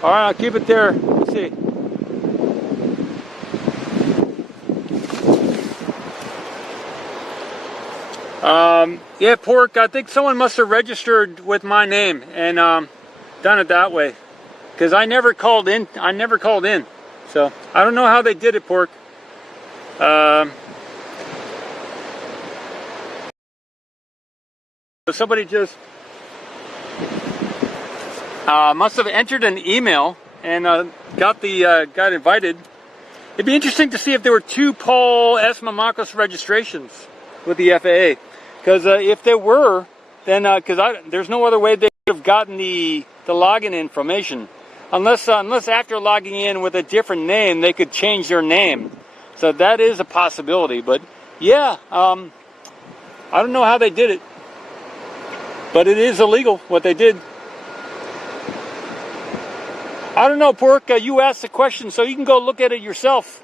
All right, I'll keep it there. Let's see. Yeah, Pork, I think someone must have registered with my name and done it that way. Because I never called in. So, I don't know how they did it, Pork. Somebody just must have entered an email and got invited. It'd be interesting to see if there were two Paul S. Mamakos registrations with the FAA. Because if there were, then there's no other way they could have gotten the login information, unless after logging in with a different name they could change their name. So that is a possibility. But yeah, I don't know how they did it, but it is illegal what they did. I don't know, Pork. You asked the question, so you can go look at it yourself.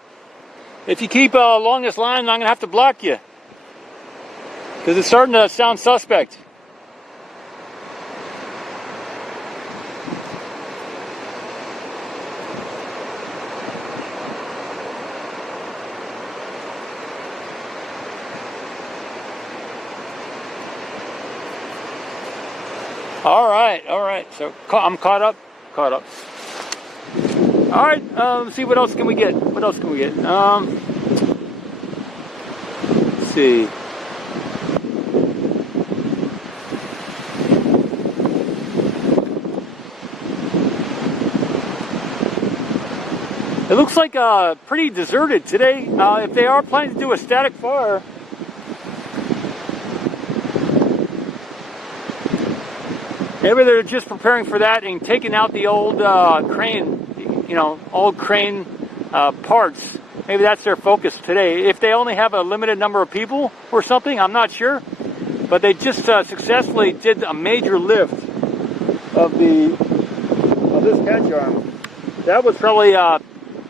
If you keep along this line, I'm going to have to block you. Because it's starting to sound suspect. All right. So I'm caught up. All right. Let's see what else can we get. Let's see. It looks like pretty deserted today. If they are planning to do a static fire, maybe they're just preparing for that and taking out the old crane, old crane parts. Maybe that's their focus today. If they only have a limited number of people or something, I'm not sure. But they just successfully did a major lift of this catch arm. That was probably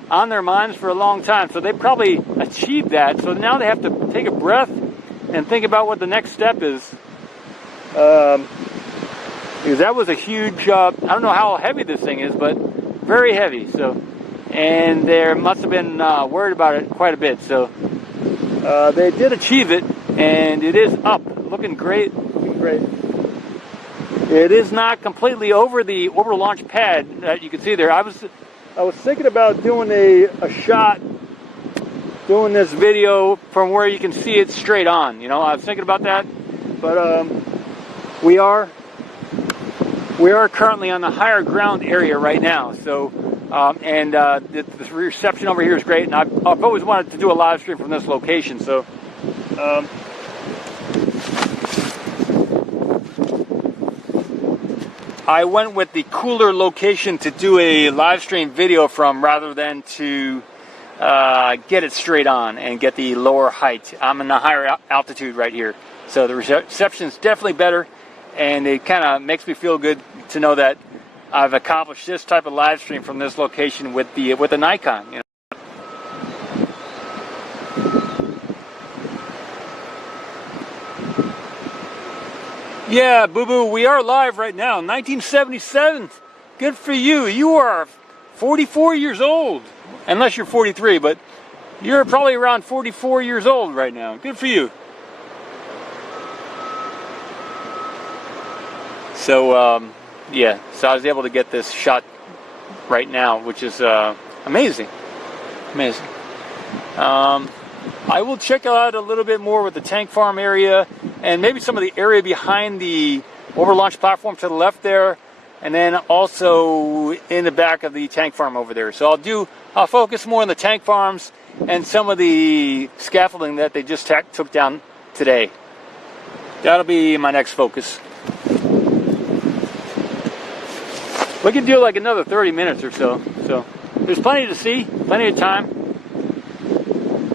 on their minds for a long time. So they probably achieved that. So now they have to take a breath and think about what the next step is. Because that was a huge, I don't know how heavy this thing is, but very heavy. So, and they must have been worried about it quite a bit. So they did achieve it, and it is up, looking great, It is not completely over the orbital launch pad that you can see there. I was thinking about doing a shot, doing this video from where you can see it straight on. I was thinking about that, but we are currently on the higher ground area right now. So, the reception over here is great, and I've always wanted to do a live stream from this location. So, I went with the cooler location to do a live stream video from rather than to get it straight on and get the lower height. I'm in the higher altitude right here. So the reception is definitely better, and it kind of makes me feel good to know that I've accomplished this type of live stream from this location with the Nikon. Yeah, Boo Boo, we are live right now. 1977. Good for you. You are 44 years old. Unless you're 43, but you're probably around 44 years old right now. Good for you. So, yeah, so I was able to get this shot right now, which is amazing. Amazing. I will check out a little bit more with the tank farm area and maybe some of the area behind the orbital launch platform to the left there, and then also in the back of the tank farm over there. So I'll focus more on the tank farms and some of the scaffolding that they just took down today. That'll be my next focus. We can do like another 30 minutes or so. So there's plenty to see, plenty of time.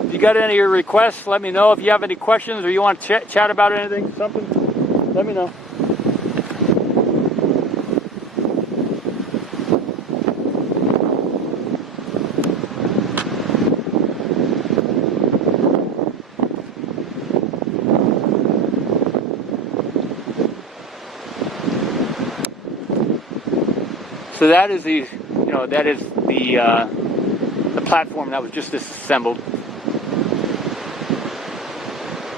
If you got any requests, let me know. If you have any questions or you want to chat about anything, something, let me know. So that is the platform that was just disassembled.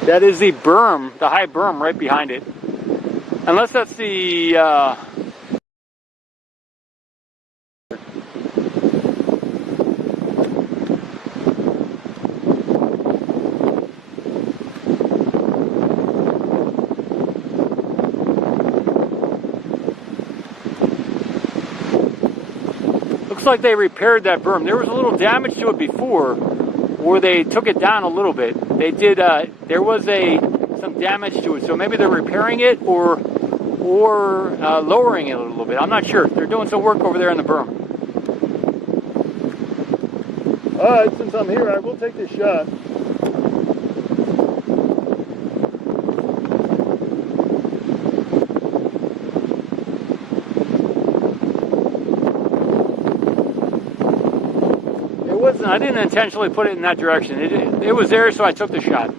That is the berm, the high berm right behind it. Unless that's the looks like they repaired that berm. There was a little damage to it before, where they took it down a little bit. They did. There was some damage to it, so maybe they're repairing it or lowering it a little bit. I'm not sure. They're doing some work over there in the berm. All right, since I'm here, I will take this shot. I didn't intentionally put it in that direction. It was there, so I took the shot.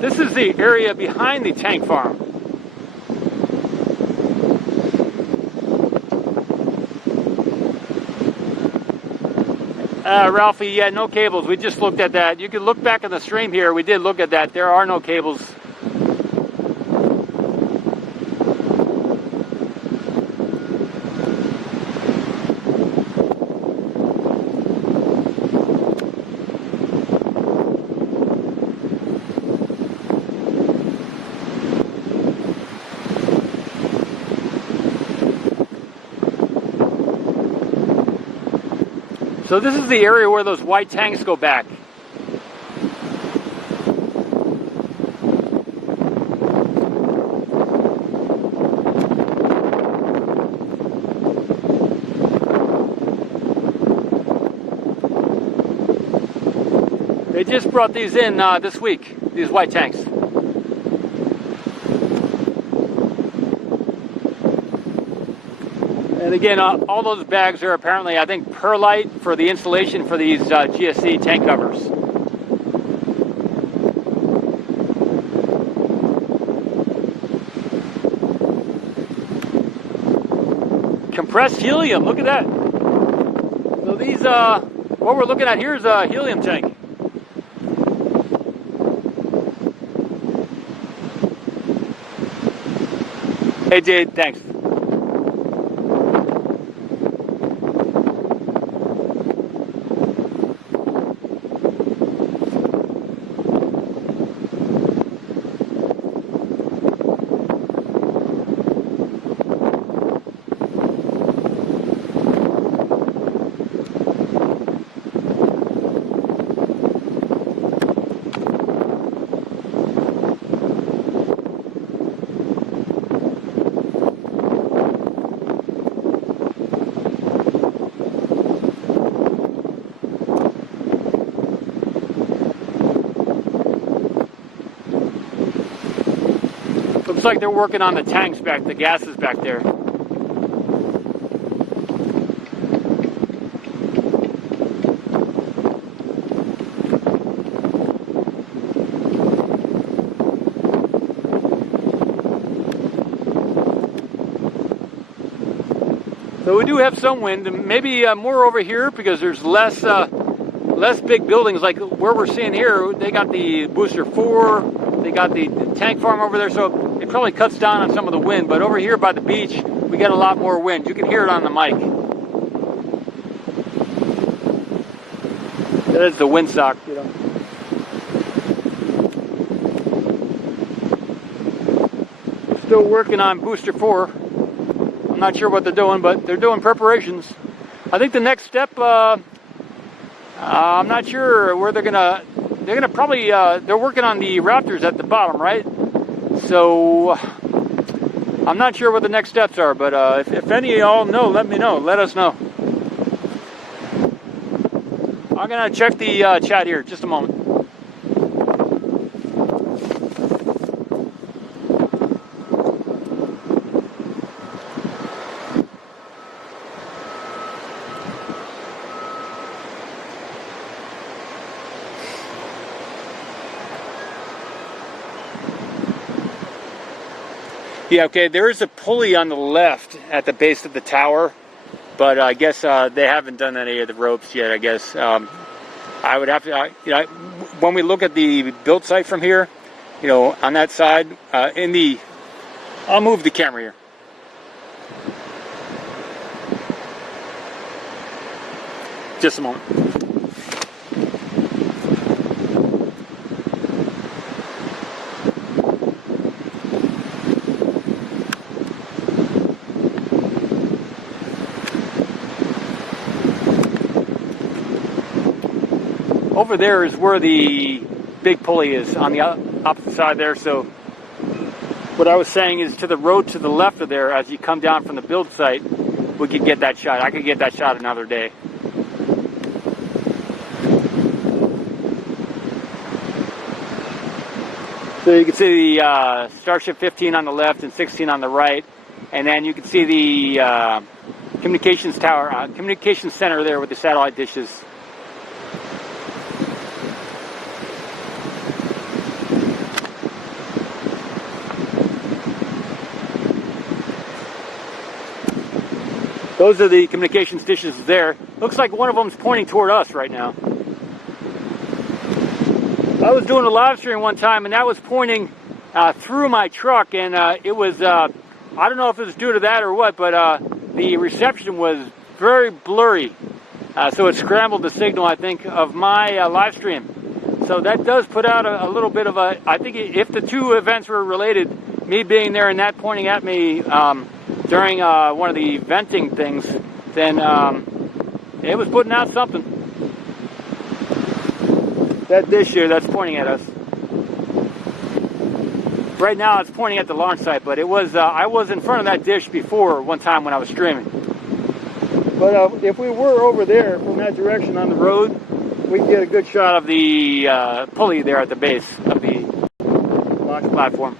This is the area behind the tank farm. Ralphie, yeah, no cables. We just looked at that. You can look back in the stream here. We did look at that. There are no cables. So this is the area where those white tanks go back. They just brought these in this week, these white tanks. And again, all those bags are apparently, I think, perlite for the insulation for these GSC tank covers. Compressed helium, look at that. So these, what we're looking at here is a helium tank. Hey Jade, thanks. Looks like they're working on the tanks back, the gases back there. So we do have some wind, and maybe more over here because there's less big buildings like where we're seeing here. They got the Booster 4, they got the tank farm over there, so it probably cuts down on some of the wind. But over here by the beach, we got a lot more wind. You can hear it on the mic. That is the windsock, you know. Still working on Booster 4. I'm not sure what they're doing, but they're doing preparations. I think the next step, I'm not sure where they're gonna probably, they're working on the Raptors at the bottom, right? So, I'm not sure what the next steps are, but if any of y'all know, let me know, let us know. I'm gonna check the chat here, just a moment. Yeah, okay, there is a pulley on the left at the base of the tower, but I guess they haven't done any of the ropes yet, I guess. I would have to, you know, when we look at the build site from here, you know, on that side, I'll move the camera here. Just a moment. Over there is where the big pulley is, on the opposite side there. So what I was saying is to the road to the left of there, as you come down from the build site, we could get that shot. I could get that shot another day. So you can see the Starship 15 on the left and 16 on the right. And then you can see the communications tower, communications center there with the satellite dishes. Those are the communications dishes there. Looks like one of them's pointing toward us right now. I was doing a live stream one time and that was pointing through my truck, and it was, I don't know if it was due to that or what, but the reception was very blurry. So it scrambled the signal, I think, of my live stream. So that does put out a little bit of a, I think if the two events were related, me being there and that pointing at me during one of the venting things, then It was putting out something. That dish here that's pointing at us. Right now it's pointing at the launch site, but it was I was in front of that dish before one time when I was streaming. But if we were over there from that direction on the road, we can get a good shot of the pulley there at the base of the launch platform.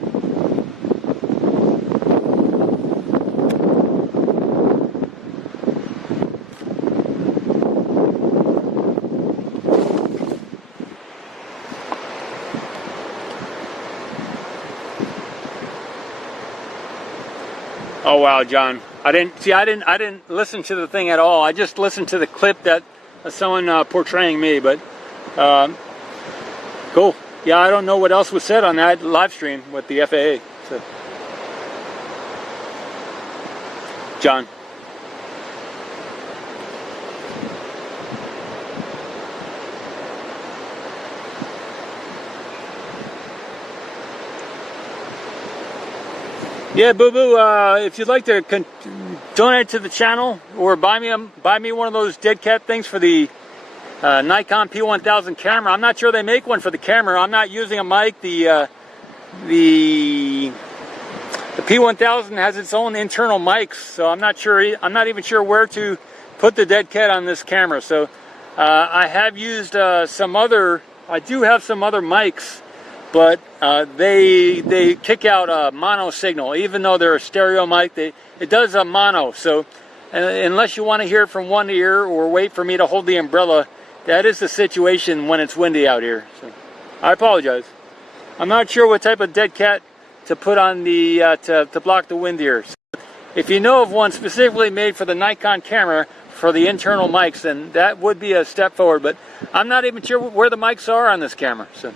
Oh wow, John! I didn't listen to the thing at all. I just listened to the clip that someone portraying me. But cool. Yeah, I don't know what else was said on that live stream with the FAA. So, John. Yeah, Boo Boo. If you'd like to donate to the channel or buy me one of those dead cat things for the Nikon P1000 camera. I'm not sure they make one for the camera. I'm not using a mic. The P1000 has its own internal mics, so I'm not sure. I'm not even sure where to put the dead cat on this camera. So I have used some other. I do have some other mics. But they kick out a mono signal, even though they're a stereo mic. It does a mono, so unless you want to hear it from one ear or wait for me to hold the umbrella, that is the situation when it's windy out here. So I apologize. I'm not sure what type of dead cat to put on the to block the wind here. So if you know of one specifically made for the Nikon camera for the internal mics, then that would be a step forward. But I'm not even sure where the mics are on this camera, so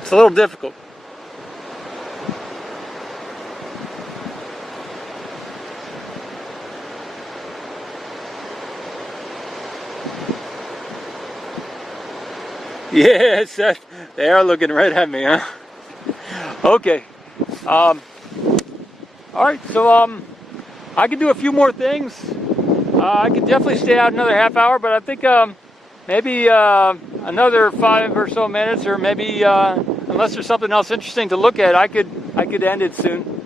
it's a little difficult. Yes, they are looking right at me, huh? Okay. All right, so I can do a few more things. I could definitely stay out another half hour, but I think maybe another 5 or so minutes, or maybe unless there's something else interesting to look at, I could end it soon.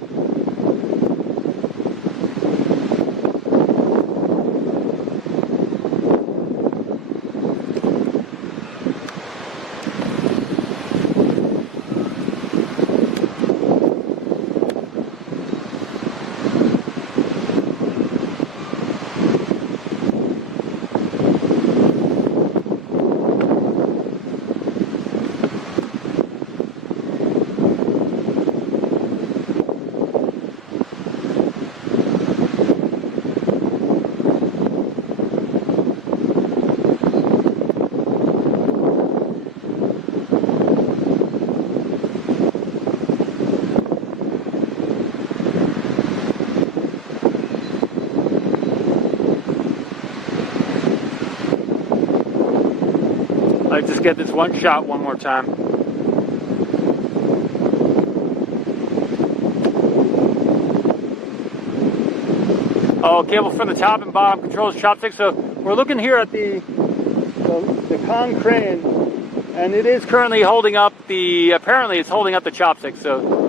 Let's just get this one shot one more time. Oh, cable from the top and bottom controls chopsticks. So we're looking here at the con crane, and it is currently holding up the. Apparently, it's holding up the chopsticks. So.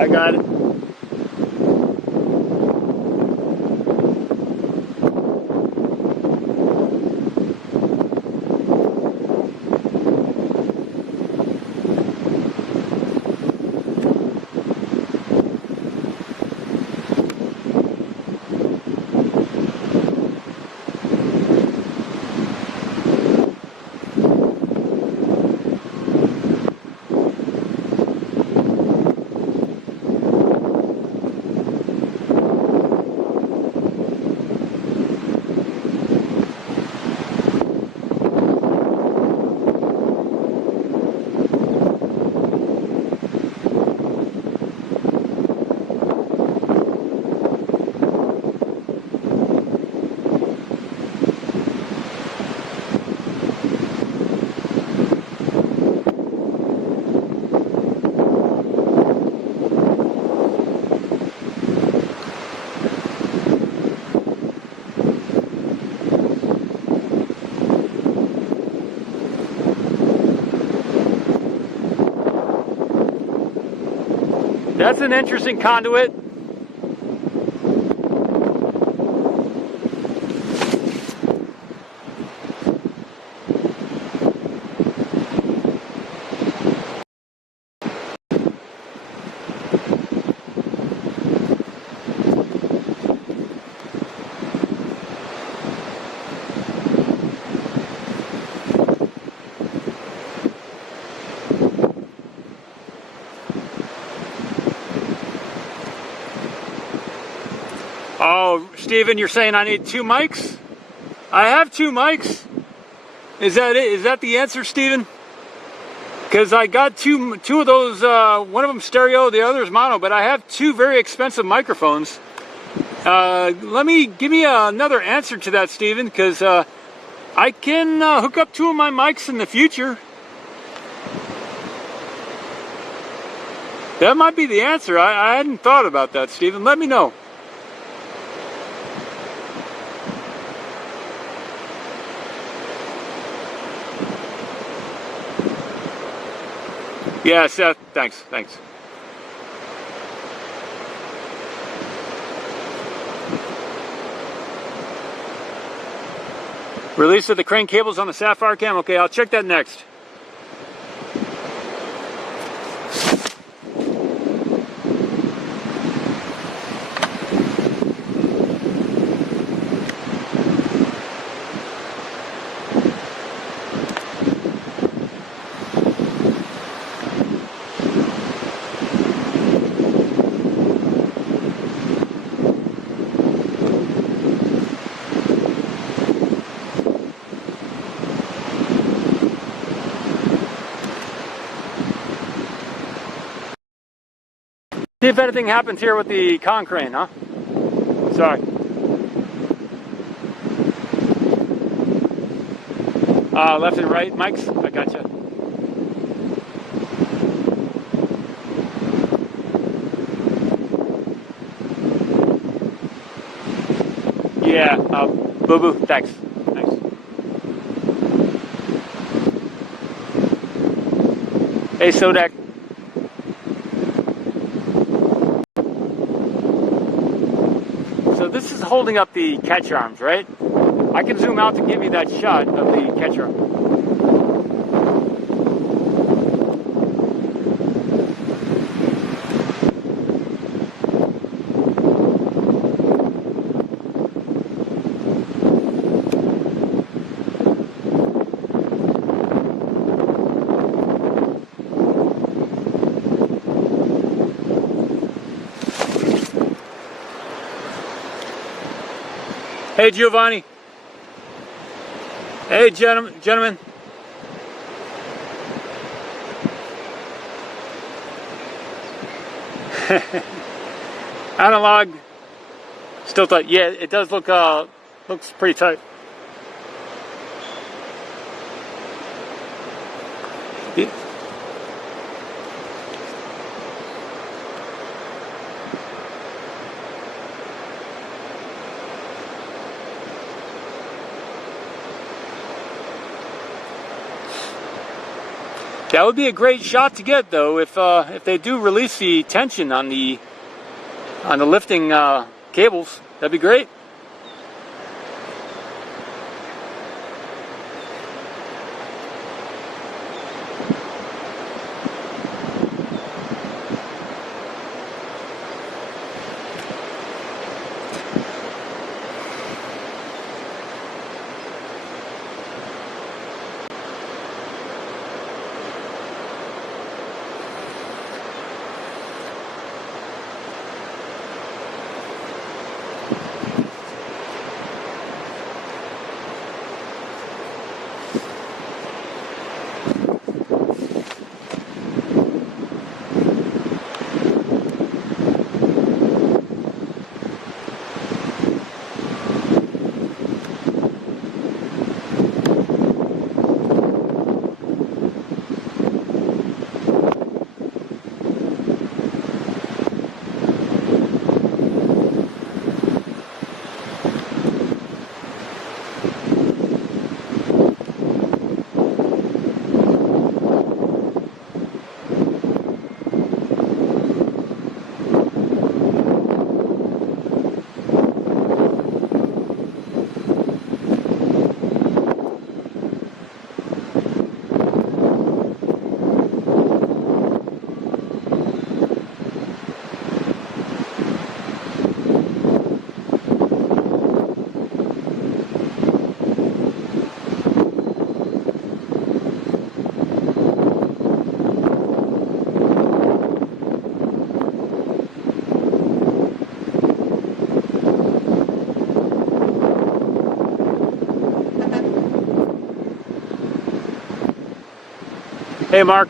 I got it. That's an interesting conduit. Oh, Steven, you're saying I need 2 mics? I have 2 mics. Is that it? Is that the answer, Steven? Because I got two of those, one of them stereo, the other is mono, but I have 2 very expensive microphones. Give me another answer to that, Steven, because I can hook up 2 of my mics in the future. That might be the answer. I hadn't thought about that, Steven. Let me know. Yeah, Seth, thanks. Release of the crane cables on the Sapphire cam. Okay, I'll check that next. See if anything happens here with the con crane, huh? Sorry. Left and right mics. I gotcha. Yeah. Boo boo. Thanks. Hey, Sodak. So this is holding up the catch arms, right? I can zoom out to give you that shot of the catch arm. Hey, Giovanni. Hey, gentlemen. Analog. Still tight. Yeah, it does look, looks pretty tight. That would be a great shot to get, though, if they do release the tension on the lifting cables. That'd be great. Hey, Mark.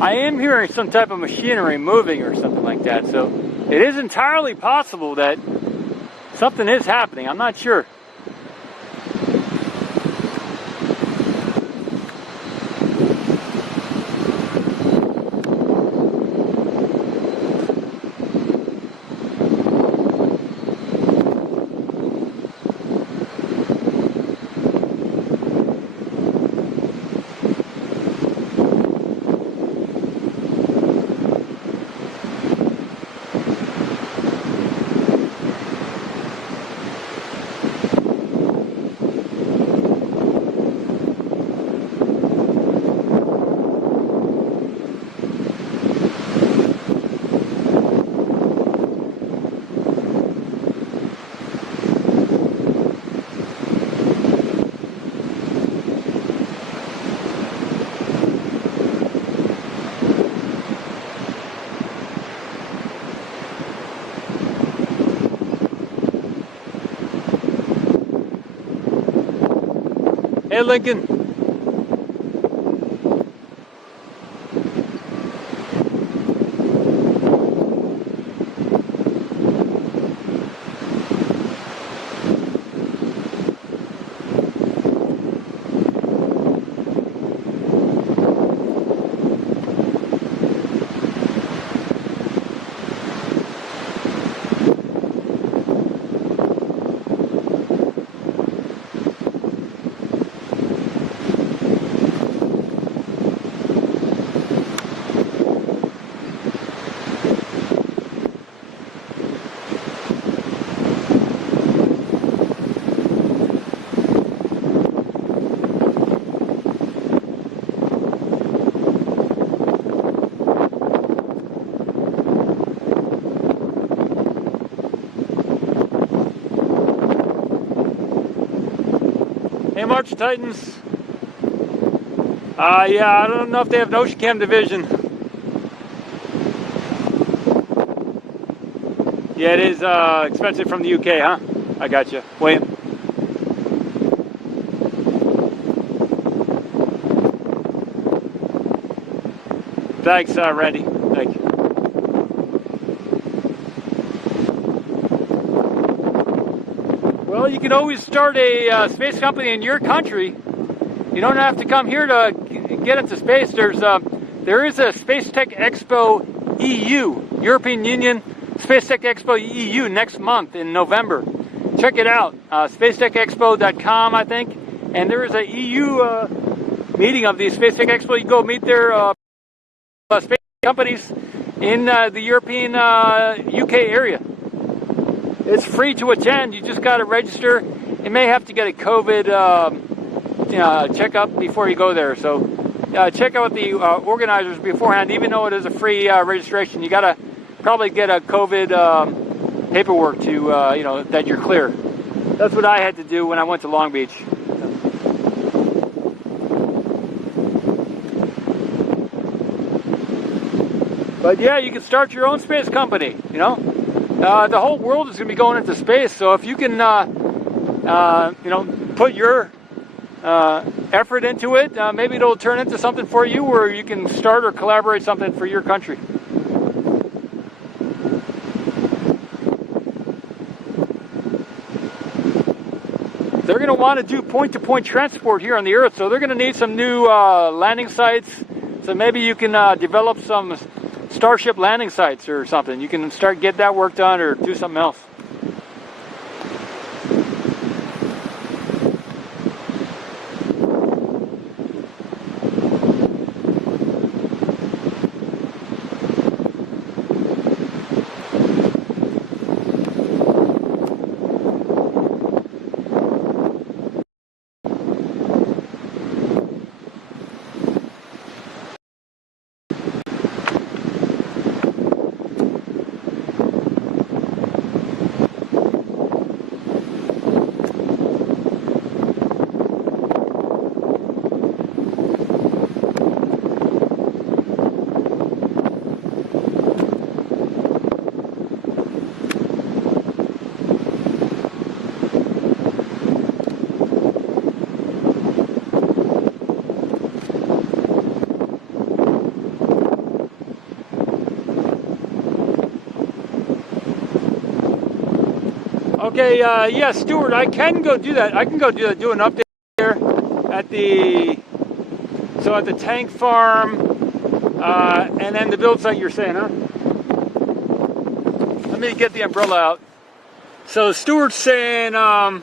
I am hearing some type of machinery moving or something like that, so it is entirely possible that something is happening. I'm not sure. Hey, Lincoln. Hey, March Titans. Yeah, I don't know if they have an Ocean Cam division. Yeah, it is expensive from the UK, huh? I got you. William. Thanks, Randy. Thank you. Well, you can always start a space company in your country. You don't have to come here to get into space. There is a Space Tech Expo EU, European Union Space Tech Expo EU next month in November. Check it out, spacetechexpo.com, I think. And there is a EU meeting of the Space Tech Expo. You can go meet their space companies in the European UK area. It's free to attend. You just got to register. You may have to get a COVID checkup before you go there. So check out the organizers beforehand. Even though it is a free registration, you got to probably get a COVID paperwork to that you're clear. That's what I had to do when I went to Long Beach. But yeah, you can start your own space company. The whole world is going to be going into space. So if you can, put your effort into it, maybe it'll turn into something for you, or you can start or collaborate something for your country. They're going to want to do point-to-point transport here on the Earth, so they're going to need some new landing sites. So maybe you can develop some Starship landing sites or something. You can get that work done or do something else. Okay, yeah, Stuart, I can go do that. I can go do an update here at the tank farm, and then the build site you're saying, huh? Let me get the umbrella out. So Stuart's saying, gonna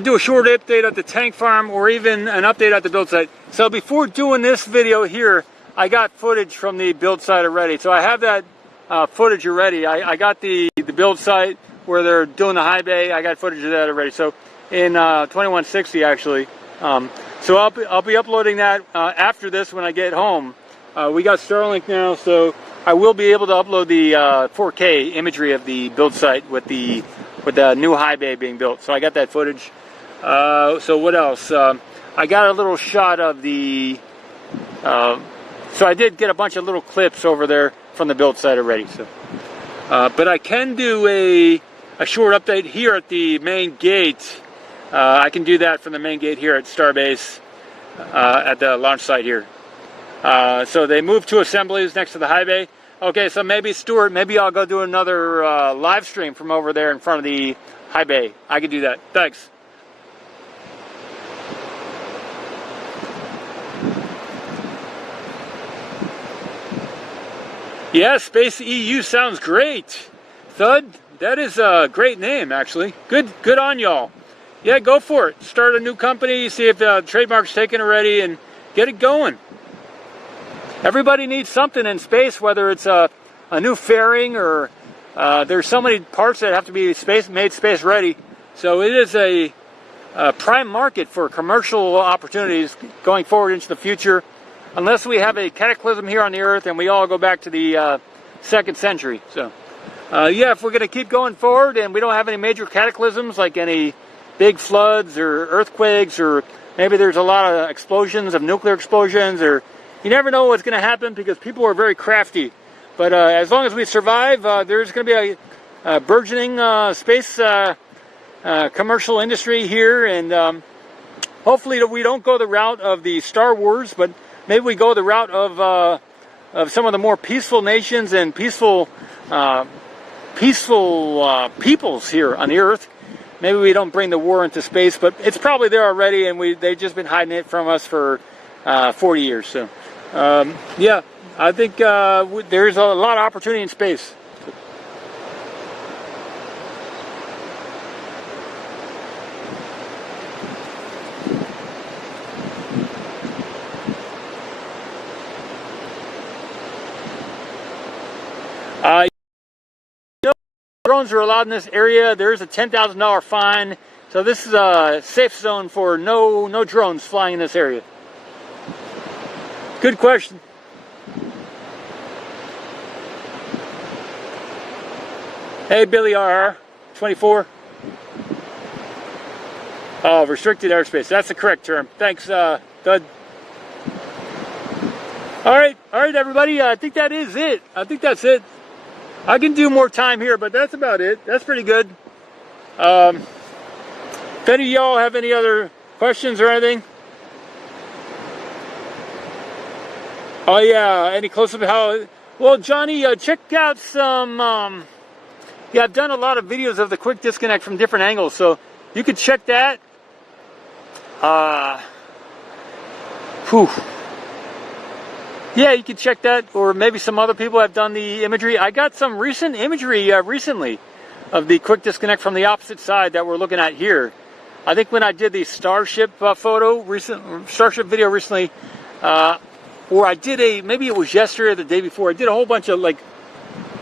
do a short update at the tank farm, or even an update at the build site. So before doing this video here, I got footage from the build site already. So I have that footage already. I got the build site where they're doing the high bay. I got footage of that already. So in 2160 actually. So I'll be uploading that after this when I get home. We got Starlink now, so I will be able to upload the 4K imagery of the build site with the new high bay being built. So I got that footage. So what else? I got a little shot of the. So I did get a bunch of little clips over there from the build site already. So, but I can do a short update here at the main gate. I can do that from the main gate here at Starbase at the launch site here. So they moved to assemblies next to the high bay. Okay, so maybe Stuart, maybe I'll go do another live stream from over there in front of the high bay. I can do that. Thanks. Yeah, Space EU sounds great. Thud, that is a great name, actually. Good on y'all. Yeah, go for it. Start a new company, see if the trademark's taken already, and get it going. Everybody needs something in space, whether it's a new fairing or there's so many parts that have to be made space ready. So it is a prime market for commercial opportunities going forward into the future. Unless we have a cataclysm here on the Earth and we all go back to the 2nd century. So, yeah, if we're going to keep going forward and we don't have any major cataclysms like any big floods or earthquakes, or maybe there's a lot of explosions, of nuclear explosions, or you never know what's going to happen because people are very crafty. But as long as we survive, there's going to be a burgeoning space commercial industry here, and hopefully we don't go the route of the Star Wars, but maybe we go the route of some of the more peaceful nations and peaceful peoples here on the Earth. Maybe we don't bring the war into space, but it's probably there already, and they've just been hiding it from us for 40 years. So, yeah, I think there's a lot of opportunity in space. Drones are allowed in this area. There is a $10,000 fine, so this is a safe zone for no drones flying in this area. Good question. Hey, Billy R. 24. Oh, restricted airspace. That's the correct term. Thanks, Dud. All right, everybody. I think that is it. I think that's it. I can do more time here, but that's about it. That's pretty good. If any of y'all have any other questions or anything? Oh yeah, any close-up how? Well, Johnny, check out some. Yeah, I've done a lot of videos of the quick disconnect from different angles, so you could check that. Whew. Yeah, you can check that, or maybe some other people have done the imagery. I got some recent imagery recently of the quick disconnect from the opposite side that we're looking at here. I think when I did the Starship Starship video recently, or I did maybe it was yesterday or the day before, I did a whole bunch of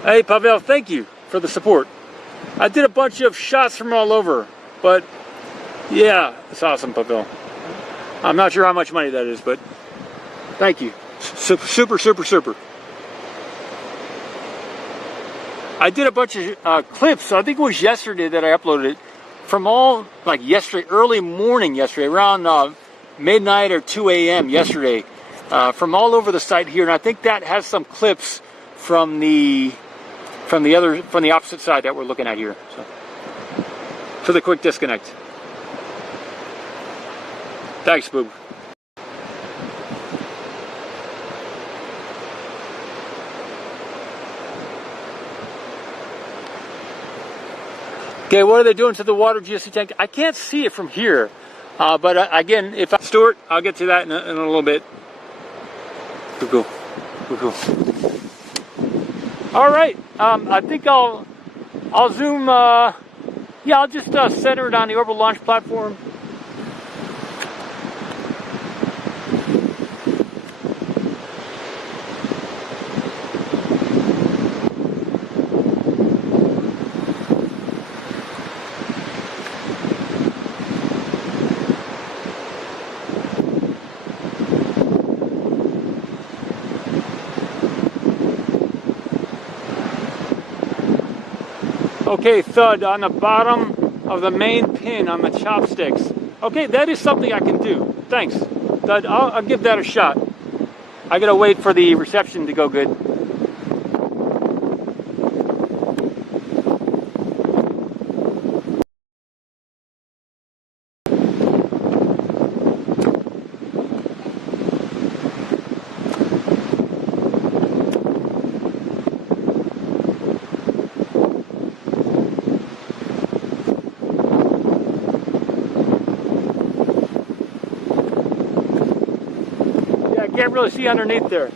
hey Pavel, thank you for the support. I did a bunch of shots from all over, but yeah, it's awesome, Pavel. I'm not sure how much money that is, but thank you. Super. I did a bunch of clips. I think it was yesterday that I uploaded it from yesterday, early morning yesterday, around midnight or 2 a.m. yesterday, from all over the site here. And I think that has some clips from the opposite side that we're looking at here. So, for the quick disconnect. Thanks, Boob. Okay, what are they doing to the water GSC tank? I can't see it from here, but again, Stuart, I'll get to that in a little bit. Cool. All right, I think I'll zoom. Yeah, I'll just center it on the orbital launch platform. Okay, thud on the bottom of the main pin on the chopsticks. Okay, that is something I can do. Thanks, thud. I'll give that a shot. I gotta wait for the reception to go good. Can't really see underneath there.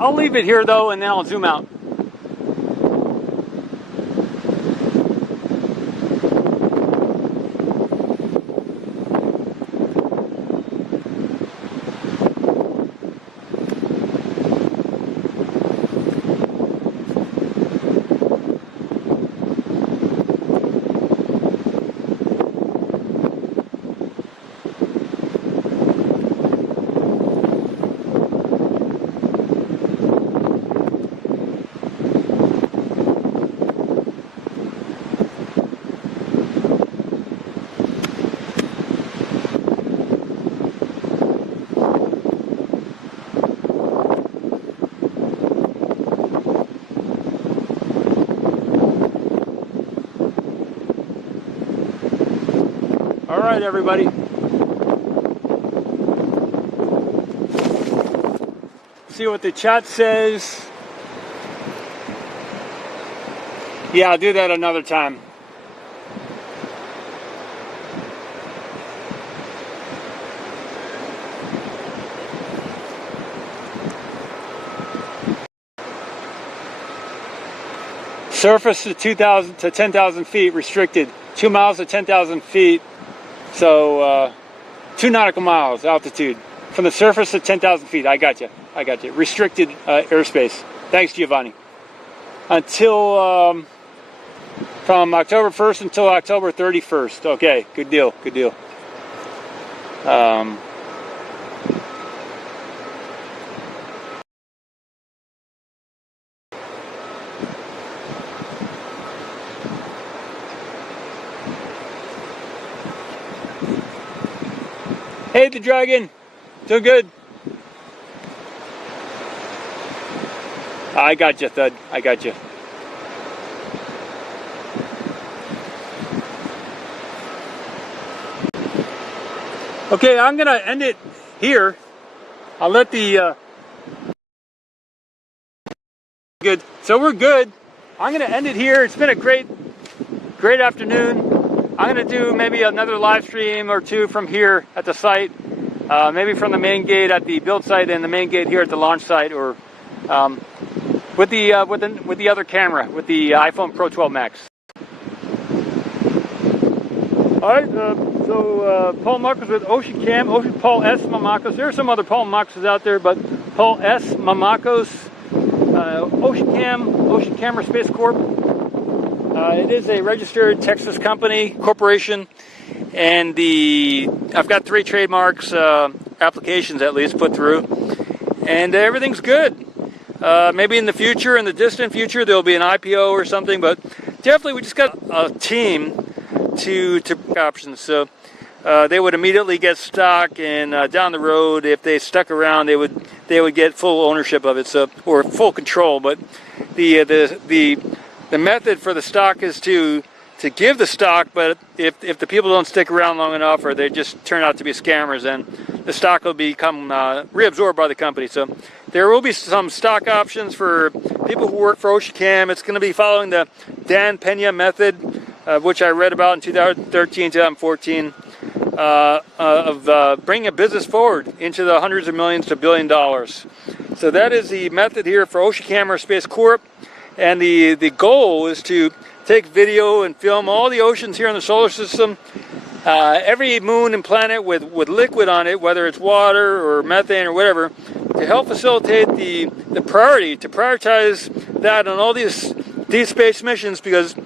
I'll leave it here though, and then I'll zoom out. right, everybody. See what the chat says. Yeah, I'll do that another time. Surface to 2,000 to 10,000 feet restricted. 2 miles to 10,000 feet. So 2 nautical miles altitude. From the surface to 10,000 feet. I got you. I got you. Restricted airspace. Thanks, Giovanni. Until from October 1st until October 31st. Okay, good deal. Good deal. Hey, the dragon. Doing good. I got you, Thud. I got you. Okay, I'm gonna end it here. I'll let the good. So we're good. I'm gonna end it here. It's been a great afternoon. I'm gonna do maybe another live stream or two from here at the site. Maybe from the main gate at the build site and the main gate here at the launch site, or with the other camera, with the iPhone Pro 12 Max. All right, so Paul Marcos with Ocean Cam, Paul S. Mamakos. There are some other Paul Marcos out there, but Paul S. Mamakos, Ocean Camera Space Corp. It is a registered Texas company, corporation, and I've got 3 trademarks, applications at least put through, and everything's good. Maybe in the future, in the distant future, there'll be an IPO or something, but definitely we just got a team to options, so they would immediately get stock, and down the road, if they stuck around, they would get full ownership of it, so, or full control. But the method for the stock is to give the stock, but if the people don't stick around long enough, or they just turn out to be scammers, then the stock will become reabsorbed by the company. So there will be some stock options for people who work for Ocean Cam. It's going to be following the Dan Pena method, which I read about in 2013, 2014, of bringing a business forward into the hundreds of millions to $1 billion. So that is the method here for Ocean Camera Space Corp. And the goal is to take video and film all the oceans here in the solar system, every moon and planet with liquid on it, whether it's water or methane or whatever, to help facilitate the priority, to prioritize that on all these deep space missions, because